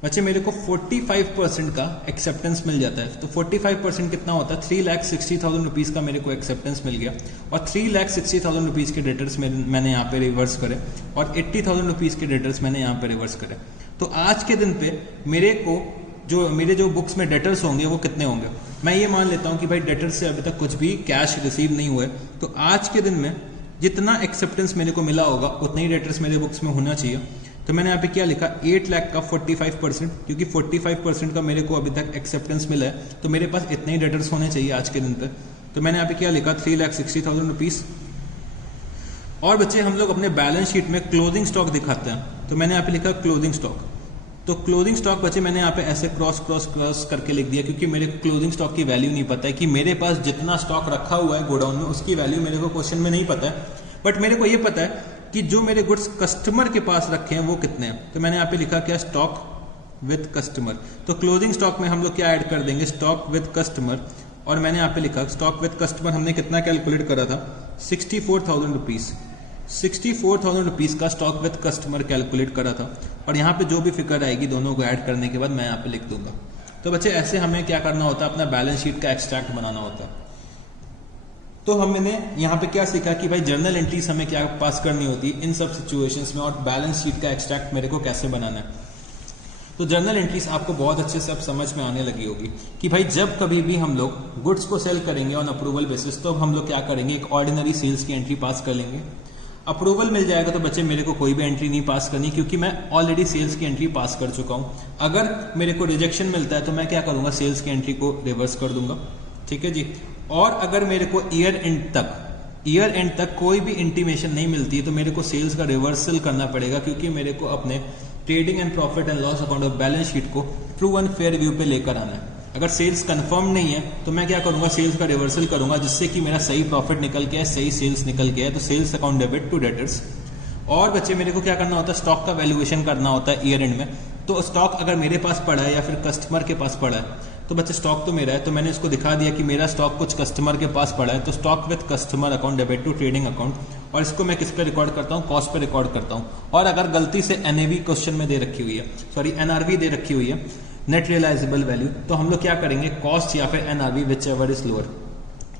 बच्चे मेरे को 45% का एक्सेप्टेंस मिल जाता है। तो 45% कितना होता है, 3,60,000 रुपीज का मेरे को एक्सेप्टेंस मिल गया, और 3,60,000 रुपीज के डेटर्स मैंने यहाँ पे रिवर्स करे, और 80,000 रुपीज के डेटर्स मैंने यहाँ पे रिवर्स करे। तो आज के दिन पे मेरे जो बुक्स में डेटर्स होंगे वो कितने होंगे, मैं ये मान लेता हूँ कि भाई डेटर्स से अभी तक कुछ भी कैश रिसीव नहीं हुए। तो आज के दिन में जितना एक्सेप्टेंस मेरे को मिला होगा उतने ही डेटर्स मेरे बुक्स में होना चाहिए। तो मैंने यहाँ पे क्या लिखा, 8 लाख का 45%, क्योंकि 45% का मेरे को अभी तक एक्सेप्टेंस मिला है, तो मेरे पास इतने ही डेटर्स होने चाहिए आज के दिन पे। तो मैंने यहाँ पे क्या लिखा, 3,60,000 रुपीज। और बच्चे हम लोग अपने बैलेंस शीट में क्लोजिंग स्टॉक दिखाते हैं, तो मैंने यहाँ पे लिखा क्लोजिंग स्टॉक। तो क्लोजिंग स्टॉक बच्चे मैंने यहाँ पे ऐसे क्रॉस करके लिख दिया, क्योंकि मेरे को क्लोजिंग स्टॉक की वैल्यू नहीं पता है कि मेरे पास जितना स्टॉक रखा हुआ है गोडाउन में उसकी वैल्यू मेरे को क्वेश्चन में नहीं पता है, बट मेरे को ये पता है कि जो मेरे गुड्स कस्टमर के पास रखे हैं वो कितने हैं। तो मैंने यहाँ पे लिखा क्या, स्टॉक विद कस्टमर। तो क्लोजिंग स्टॉक में हम लोग क्या ऐड कर देंगे, स्टॉक विद कस्टमर। और मैंने यहाँ पे लिखा स्टॉक विद कस्टमर हमने कितना कैलकुलेट करा था, 64,000 रुपीज। 64,000 रुपीज का स्टॉक विद कस्टमर कैलकुलेट करा था, और यहाँ पे जो भी फिगर आएगी दोनों को ऐड करने के बाद मैं यहाँ पे लिख दूंगा। तो बच्चे ऐसे हमें क्या करना होता है, अपना बैलेंस शीट का एक्सट्रैक्ट बनाना होता है। तो हमने यहाँ पे क्या सीखा कि भाई जर्नल एंट्रीज हमें क्या पास करनी होती है इन सब सिचुएशंस में, और बैलेंस शीट का एक्सट्रैक्ट मेरे को कैसे बनाना है। तो जर्नल एंट्रीज आपको बहुत अच्छे से अब समझ में आने लगी होगी कि भाई जब कभी भी हम लोग गुड्स को सेल करेंगे ऑन अप्रूवल बेसिस, तो हम लोग क्या करेंगे, एक ऑर्डिनरी सेल्स की एंट्री पास कर लेंगे। अप्रूवल मिल जाएगा तो बच्चे मेरे को कोई भी एंट्री नहीं पास करनी, क्योंकि मैं ऑलरेडी सेल्स की एंट्री पास कर चुका हूं। अगर मेरे को रिजेक्शन मिलता है तो मैं क्या करूंगा, सेल्स की एंट्री को रिवर्स कर दूंगा, ठीक है जी। और अगर मेरे को ईयर एंड तक कोई भी इंटीमेशन नहीं मिलती तो मेरे को सेल्स का रिवर्सल करना पड़ेगा, क्योंकि मेरे को अपने trading and profit and loss account of balance sheet को ट्रू एंड फेयर व्यू पे लेकर आना है। अगर सेल्स कंफर्म नहीं है तो मैं क्या करूंगा, सेल्स का रिवर्सल करूंगा, जिससे कि मेरा सही प्रॉफिट निकल के है, सही सेल्स निकल के है। तो sales account debit to debtors. और बच्चे मेरे को क्या करना होता है, स्टॉक का वैल्यूएशन करना होता है ईयर एंड में। तो स्टॉक अगर मेरे पास पड़ा है या फिर कस्टमर के पास पड़ा है, तो बच्चे स्टॉक तो मेरा है, तो मैंने इसको दिखा दिया कि मेरा स्टॉक कुछ कस्टमर के पास पड़ा है। तो stock with customer account debit to trading account, और इसको मैं किस पे रिकॉर्ड करता हूँ, कॉस्ट पे रिकॉर्ड करता हूँ। और अगर गलती से एनएवी क्वेश्चन में दे रखी हुई है, सॉरी एनआरवी दे रखी हुई है, नेट रियलाइजेबल वैल्यू, तो हम लोग क्या करेंगे, कॉस्ट या फिर NRV which ever is lower.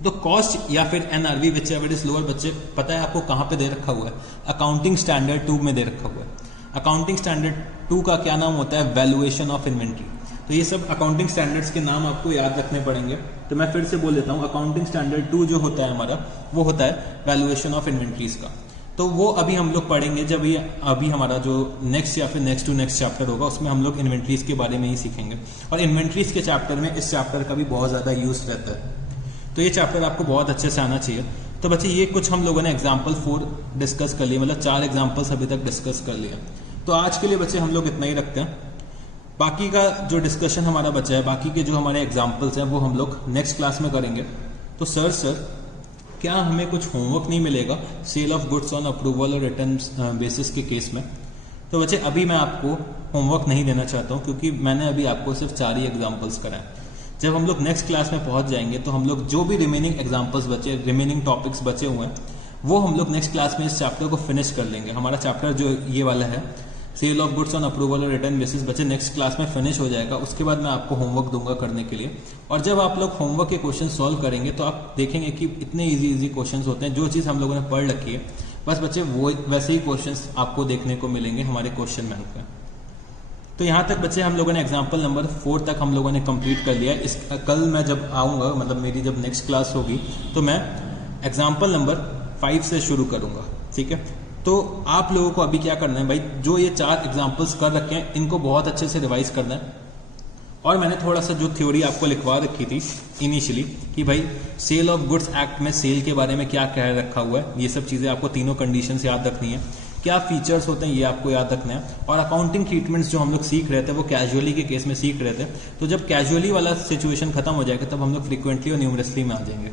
तो कॉस्ट या फिर NRV which ever is lower बच्चे पता है आपको कहां पे दे रखा हुआ है, अकाउंटिंग स्टैंडर्ड 2 में दे रखा हुआ है। अकाउंटिंग स्टैंडर्ड 2 का क्या नाम होता है, वैल्यूएशन ऑफ इन्वेंट्री। तो ये सब अकाउंटिंग स्टैंडर्ड्स के नाम आपको याद रखने पड़ेंगे। तो मैं फिर से बोल देता हूँ, अकाउंटिंग स्टैंडर्ड 2 जो होता है हमारा, वो होता है वैल्यूएशन ऑफ इन्वेंट्रीज का। तो वो अभी हम लोग पढ़ेंगे जब ये अभी हमारा जो नेक्स्ट या फिर नेक्स्ट टू नेक्स्ट चैप्टर होगा, उसमें हम लोग इन्वेंट्रीज के बारे में ही सीखेंगे। और इन्वेंट्रीज के चैप्टर में इस चैप्टर का भी बहुत ज्यादा यूज रहता है, तो ये चैप्टर आपको बहुत अच्छे से आना चाहिए। तो बच्चे ये कुछ हम लोगों ने एग्जाम्पल 4 डिस्कस कर लिया, मतलब 4 एग्जाम्पल्स अभी तक डिस्कस कर लिया। तो आज के लिए बच्चे हम लोग इतना ही रखते हैं। बाकी का जो डिस्कशन हमारा बचा है, बाकी के जो हमारे एग्जाम्पल्स हैं, वो हम लोग नेक्स्ट क्लास में करेंगे। तो सर क्या हमें कुछ होमवर्क नहीं मिलेगा sale of goods on approval और रिटर्न बेसिस के केस में? तो बच्चे अभी मैं आपको होमवर्क नहीं देना चाहता हूँ, क्योंकि मैंने अभी आपको सिर्फ 4 ही एग्जाम्पल्स कराए। जब हम लोग नेक्स्ट क्लास में पहुंच जाएंगे तो हम लोग जो भी रिमेनिंग एग्जाम्पल्स बचे, रिमेनिंग टॉपिक्स बचे हुए हैं, वो हम लोग नेक्स्ट क्लास में इस चैप्टर को फिनिश कर लेंगे। हमारा चैप्टर जो ये वाला है sale of goods on approval और रिटर्न बेसिस बच्चे नेक्स्ट क्लास में फिनिश हो जाएगा। उसके बाद मैं आपको होमवर्क दूंगा करने के लिए, और जब आप लोग होमवर्क के क्वेश्चन सॉल्व करेंगे तो आप देखेंगे कि इतने इजी क्वेश्चन होते हैं, जो चीज़ हम लोगों ने पढ़ रखी है बस बच्चे वो वैसे ही क्वेश्चन आपको देखने को मिलेंगे हमारे क्वेश्चन बैंक में। तो यहाँ तक बच्चे हम लोगों ने एग्जाम्पल नंबर 4 तक हम लोगों ने कंप्लीट कर लिया। इस कल मैं जब आऊँगा, मतलब मेरी जब नेक्स्ट क्लास होगी, तो मैं एग्जाम्पल नंबर 5 से शुरू करूँगा, ठीक है। तो आप लोगों को अभी क्या करना है भाई, जो ये 4 एग्जाम्पल्स कर रखे हैं इनको बहुत अच्छे से रिवाइज करना है। और मैंने थोड़ा सा जो थ्योरी आपको लिखवा रखी थी इनिशियली कि भाई सेल ऑफ गुड्स एक्ट में सेल के बारे में क्या कह रखा हुआ है, ये सब चीज़ें आपको तीनों कंडीशंस याद रखनी है, क्या फीचर्स होते हैं ये आपको याद रखना है। और अकाउंटिंग ट्रीटमेंट्स जो हम लोग सीख रहे थे वो कैजुअली के केस में सीख रहे थे, तो जब कैजुअली वाला सिचुएशन खत्म हो जाएगा तब हम लोग फ्रीक्वेंटली और न्यूमरसली में आ जाएंगे।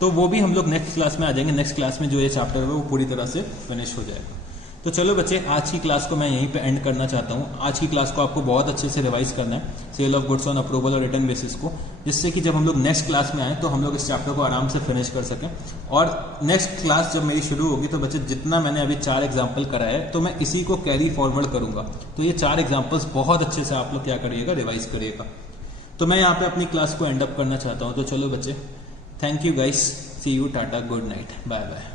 तो वो भी हम लोग नेक्स्ट क्लास में आ जाएंगे। नेक्स्ट क्लास में जो ये चैप्टर है वो पूरी तरह से फिनिश हो जाएगा। तो चलो बच्चे, आज की क्लास को मैं यहीं पे एंड करना चाहता हूँ। आज की क्लास को आपको बहुत अच्छे से रिवाइज करना है sale of goods on approval और रिटर्न बेसिस को, जिससे कि जब हम लोग नेक्स्ट क्लास में आए तो हम लोग इस चैप्टर को आराम से फिनिश कर सकें। और नेक्स्ट क्लास जब मेरी शुरू होगी तो बच्चे जितना मैंने अभी 4 एग्जाम्पल कराया है तो मैं इसी को कैरी फॉरवर्ड करूंगा। तो ये 4 एग्जाम्पल्स बहुत अच्छे से आप लोग क्या करिएगा, रिवाइज करिएगा। तो मैं यहाँ पे अपनी क्लास को एंड अप करना चाहता हूँ। तो चलो बच्चे, thank you guys, see you, टाटा, गुड नाइट, बाय बाय।